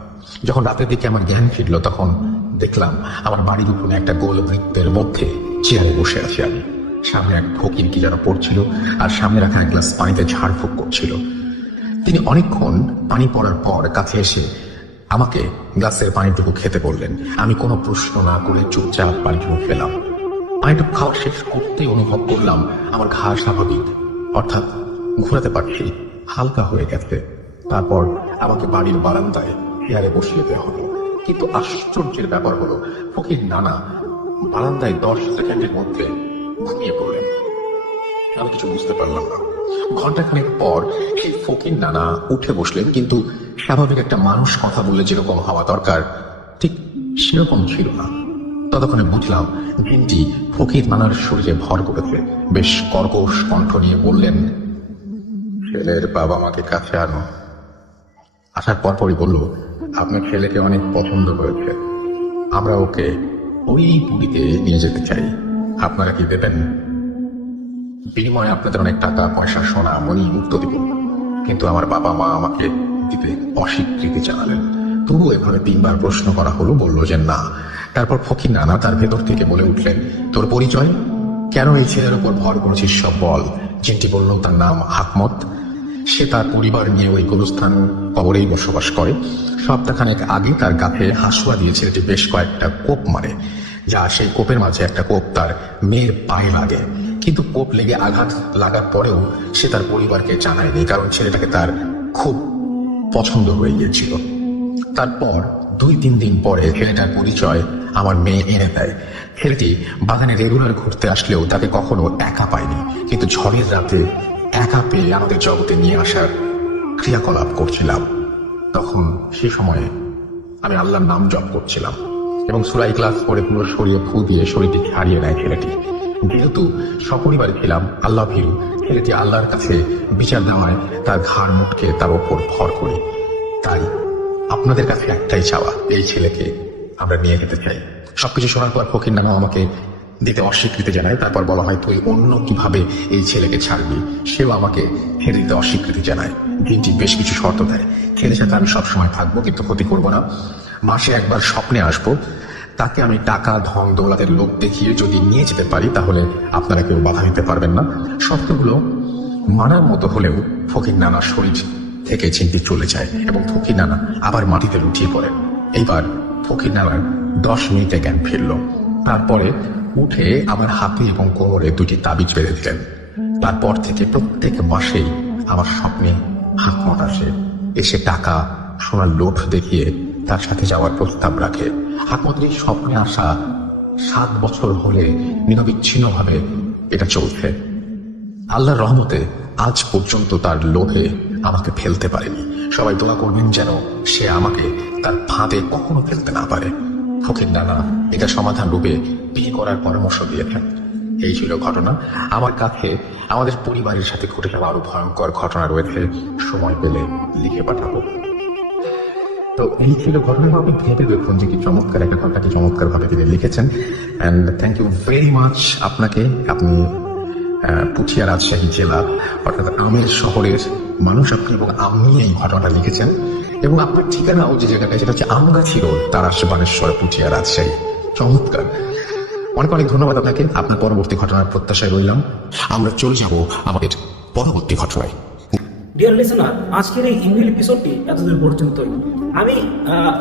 যখন রাতের দিকে আমার জ্ঞান ফিরল, তখন দেখলাম আমার বাড়ির উঠোনে একটা গোল বৃত্তের মধ্যে চেয়ারে বসে আছি আমি। সামনে এক ফকির কি যেন পড়ছিল, আর সামনে রাখা এক গ্লাস পানিতে ঝাড়ফুঁক করছিল। তিনি অনেকক্ষণ পানি পড়ার পর কাছে এসে আমাকে গ্লাসের পানিটুকু খেতে বললেন। আমি কোনো প্রশ্ন না করে চুপচাপ পানিটুকু খেলাম। পানিটুকু খাওয়া শেষ করতেই অনুভব করলাম আমার ঘাড় স্বাভাবিক, অর্থাৎ ঘোরাতে পারছি, হালকা হয়ে গেছে। তারপর আমাকে বাড়ির বারান্দায় চেয়ারে বসিয়ে দেওয়া হলো। কিন্তু আশ্চর্যের ব্যাপার হলো, ফকির নানা বারান্দায় 10 সেকেন্ডের মধ্যে ঘুমিয়ে পড়লেন। আমি কিছু বুঝতে পারলাম না। ঘন্টাখানেক পর সেই ফকির নানা উঠে বসলেন, কিন্তু স্বাভাবিক একটা মানুষ কথা বললে যেরকম হওয়া দরকার ঠিক সেরকম ছিল না। ততক্ষণে বুঝলাম দিনটি ফকির নানার শরীরে ভর করেছে। বেশ কর্কশ কণ্ঠ নিয়ে বললেন, ছেলের বাবা মাকে কাছে আনো। আসার পরপরই বলল, আপনার ছেলেকে অনেক পছন্দ করেছে, আমরা ওকে ওই পুরীতে নিয়ে যেতে চাই, আপনারা কি দেবেন? বিনিময়ে আপনাদের অনেক টাকা পয়সা, সোনা মণি মুক্ত দিব। কিন্তু আমার বাবা মা আমাকে দিতে অস্বীকৃতি জানালেন। তবু এভাবে 3 বার প্রশ্ন করা হলো, বলল যে না। তারপর ফকির নানা তার ভেতর থেকে বলে উঠলেন, তোর পরিচয়? কেন এই ছেলের উপর ভর করেছিস সব বল। চিন্তি বলল, তার নাম হাকমত। সে তার পরিবার নিয়ে ওই গোরস্থান কবরেই বসবাস করে। সপ্তাহখানেক আগে তার গায়ে হাসুয়া দিয়ে ছেলেটি বেশ কয়েকটা কোপ মারে, যা সেই কোপের মাঝে একটা কোপ তার মেয়ের পায়ে লাগে। কিন্তু কোপ লেগে আঘাত লাগার পরেও সে তার পরিবারকে জানায়নি, কারণ ছেলেটাকে তার খুব পছন্দ হয়ে গিয়েছিল। তারপর 2-3 দিন পরে ছেলেটার পরিচয় আমার মেয়ে এনে দেয়। ছেলেটি বাগানে রেগুলার ঘুরতে আসলেও তাকে কখনো একা পায়নি, কিন্তু ঝড়ের রাতে একা পেয়ে আমাদের জগতে নিয়ে আসার ক্রিয়াকলাপ করছিলাম। তখন সে সময়ে আমি আল্লাহর নাম জপ করছিলাম এবং সূরা ইখলাস পড়ে পুরো শরীরে ফু দিয়ে শরীরটি ছাড়িয়ে নেয় ছেলেটি। যেহেতু সপরিবারে ছিলাম আল্লাহ ভীরু, ছেলেটি আল্লাহর কাছে বিচার দেওয়ায় তার ঘাড় মুটকে তার ওপর ভর করি। তাই আপনাদের কাছে একটাই চাওয়া, এই ছেলেকে আমরা নিয়ে যেতে চাই। সবকিছু শোনার পর ফকির নানা আমাকে দিতে অস্বীকৃতি জানায়। তারপর বলা হয়, তুই অন্য কিভাবে এই ছেলেকে ছাড়বি? সেও আমাকে ছেড়ে দিতে অস্বীকৃতি জানায়। দিনটি বেশ কিছু শর্ত দেয়। ছেলের সাথে আমি সবসময় থাকবো, কিন্তু ক্ষতি করবো না। মাসে একবার স্বপ্নে আসবো। তাকে আমি টাকা ধন দৌলতের লোক দেখিয়ে যদি নিয়ে যেতে পারি, তাহলে আপনারা কেউ বাধা দিতে পারবেন না। শর্তগুলো মানার মতো হলেও ফকির নানা শরীর থেকে চিন্তি চলে যায় এবং ফকির নানা আবার মাটিতে লুটিয়ে পড়েন। এইবার ফকির নানার 10 মিনিটে জ্ঞান ফিরল। তারপরে উঠে আমার হাতে এবং কোমরে 2টি তাবিজ বেঁধে দিলেন। তারপর থেকে প্রত্যেক মাসেই আমার স্বপ্নে হাকমত আসে, এসে টাকা সোনার লোভ দেখিয়ে তার সাথে যাওয়ার প্রস্তাব রাখে। হাকমতের এই স্বপ্নে আসা 7 বছর হলে নিরবিচ্ছিন্নভাবে এটা চলছে। আল্লাহর রহমতে আজ পর্যন্ত তার লোভে আমাকে ফেলতে পারেনি। সবাই দোয়া করবেন যেন সে আমাকে তার ফাঁদে কখনো ফেলতে না পারে। ফকির নানা এটা সমাধান রূপে বিয়ে করার পরামর্শ দিয়েছেন। এই ছিল ঘটনা। আমার কাছে আমাদের পরিবারের সাথে ঘটে যাওয়া আরো ভয়ঙ্কর ঘটনা রয়েছে, সময় পেলে লিখে পাঠাবো। তো এই ছিল ঘটনা। আপনি ভেবে দেখুন যে কি চমৎকার একটা ঘটনাকে চমৎকার ভাবে তিনি লিখেছেন। And thank you very much আপনাকে। আপনি পুঠিয়া রাজশাহী জেলা অর্থাৎ আমের শহরের মানুষ আপনি, এবং আপনি এই ঘটনাটা লিখেছেন। এবং আপনার ঠিকানাও যে জায়গাটা, সেটা হচ্ছে আমগাছি রোড, তারাস বানেশ্বর, পুঠিয়া রাজশাহী। চমৎকার। অনেক অনেক ধন্যবাদ আপনাকে। আপনার পরবর্তী ঘটনার প্রত্যাশায় রইলাম। আমরা চলে যাব আমাদের পরবর্তী ঘটনায়। ডিয়ার লিসেনার, আজকের এই ইমেল এপিসোডটি এতদূর পর্যন্তই। আমি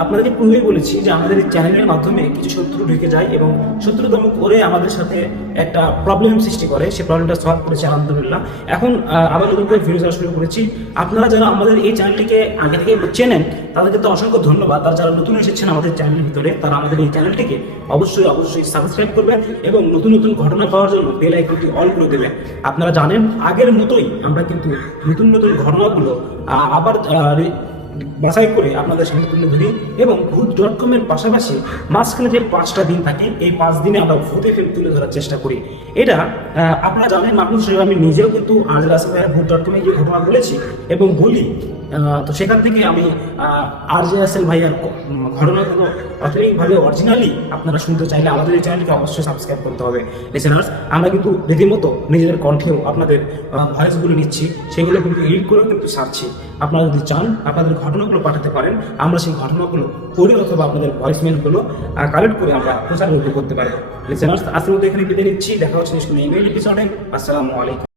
আপনাদেরকে পূর্বেই বলেছি যে আমাদের এই চ্যানেলের মাধ্যমে কিছু শত্রু ঢুকে যায় এবং শত্রুতম করে আমাদের সাথে একটা প্রবলেম সৃষ্টি করে। সেই প্রবলেমটা সলভ করেছে আলহামদুলিল্লাহ। এখন আবার নতুন করে ভিডিও দেওয়া শুরু করেছি। আপনারা যারা আমাদের এই চ্যানেলটিকে আগে থেকে চেনেন তাদেরকে তো অসংখ্য ধন্যবাদ। আর যারা নতুন এসেছেন আমাদের চ্যানেলের ভিতরে তারা আমাদের এই চ্যানেলটিকে অবশ্যই সাবস্ক্রাইব করবেন এবং নতুন নতুন ঘটনা পাওয়ার জন্য বেল আইকনটি অল করে দেবেন। আপনারা জানেন আগের মতোই আমরা কিন্তু নতুন নতুন ঘটনাগুলো আবার বাছাই করে আপনাদের সামনে তুলে ধরি এবং ভূত.com এর পাশাপাশি মাঝখানে যে 5টা দিন থাকে এই 5 দিনে আমরা ভূতের ফিল্ম তুলে ধরার চেষ্টা করি। এটা আপনারা জানেন মানুষ হিসেবে আমি নিজেও কিন্তু ভূত.com এ যে ঘটনা বলেছি এবং বলি, তো সেখান থেকে আমি RJ ভাইয়ার ঘটনাগুলো প্রাথমিকভাবে অরিজিনালি আপনারা শুনতে চাইলে আমাদের এই চ্যানেলকে অবশ্যই সাবস্ক্রাইব করতে হবে। লিসেনার্স, আমরা কিন্তু রীতিমতো নিজেদের কণ্ঠেও আপনাদের ভয়েসগুলো নিচ্ছি, সেগুলো কিন্তু এডিট করেও কিন্তু ছাড়ছি। আপনারা যদি চান আপনাদের ঘটনাগুলো পাঠাতে পারেন, আমরা সেই ঘটনাগুলো পড়ে অথবা আপনাদের ভয়েসমেলগুলো কালেক্ট করে আমরা প্রচার করতে পারবো। লিসেনার্স, আজকের মতো এখানে বিদায় নিচ্ছি। দেখা হচ্ছে নেক্সট ইমেইল এপিসোডে। আসসালামু আলাইকুম।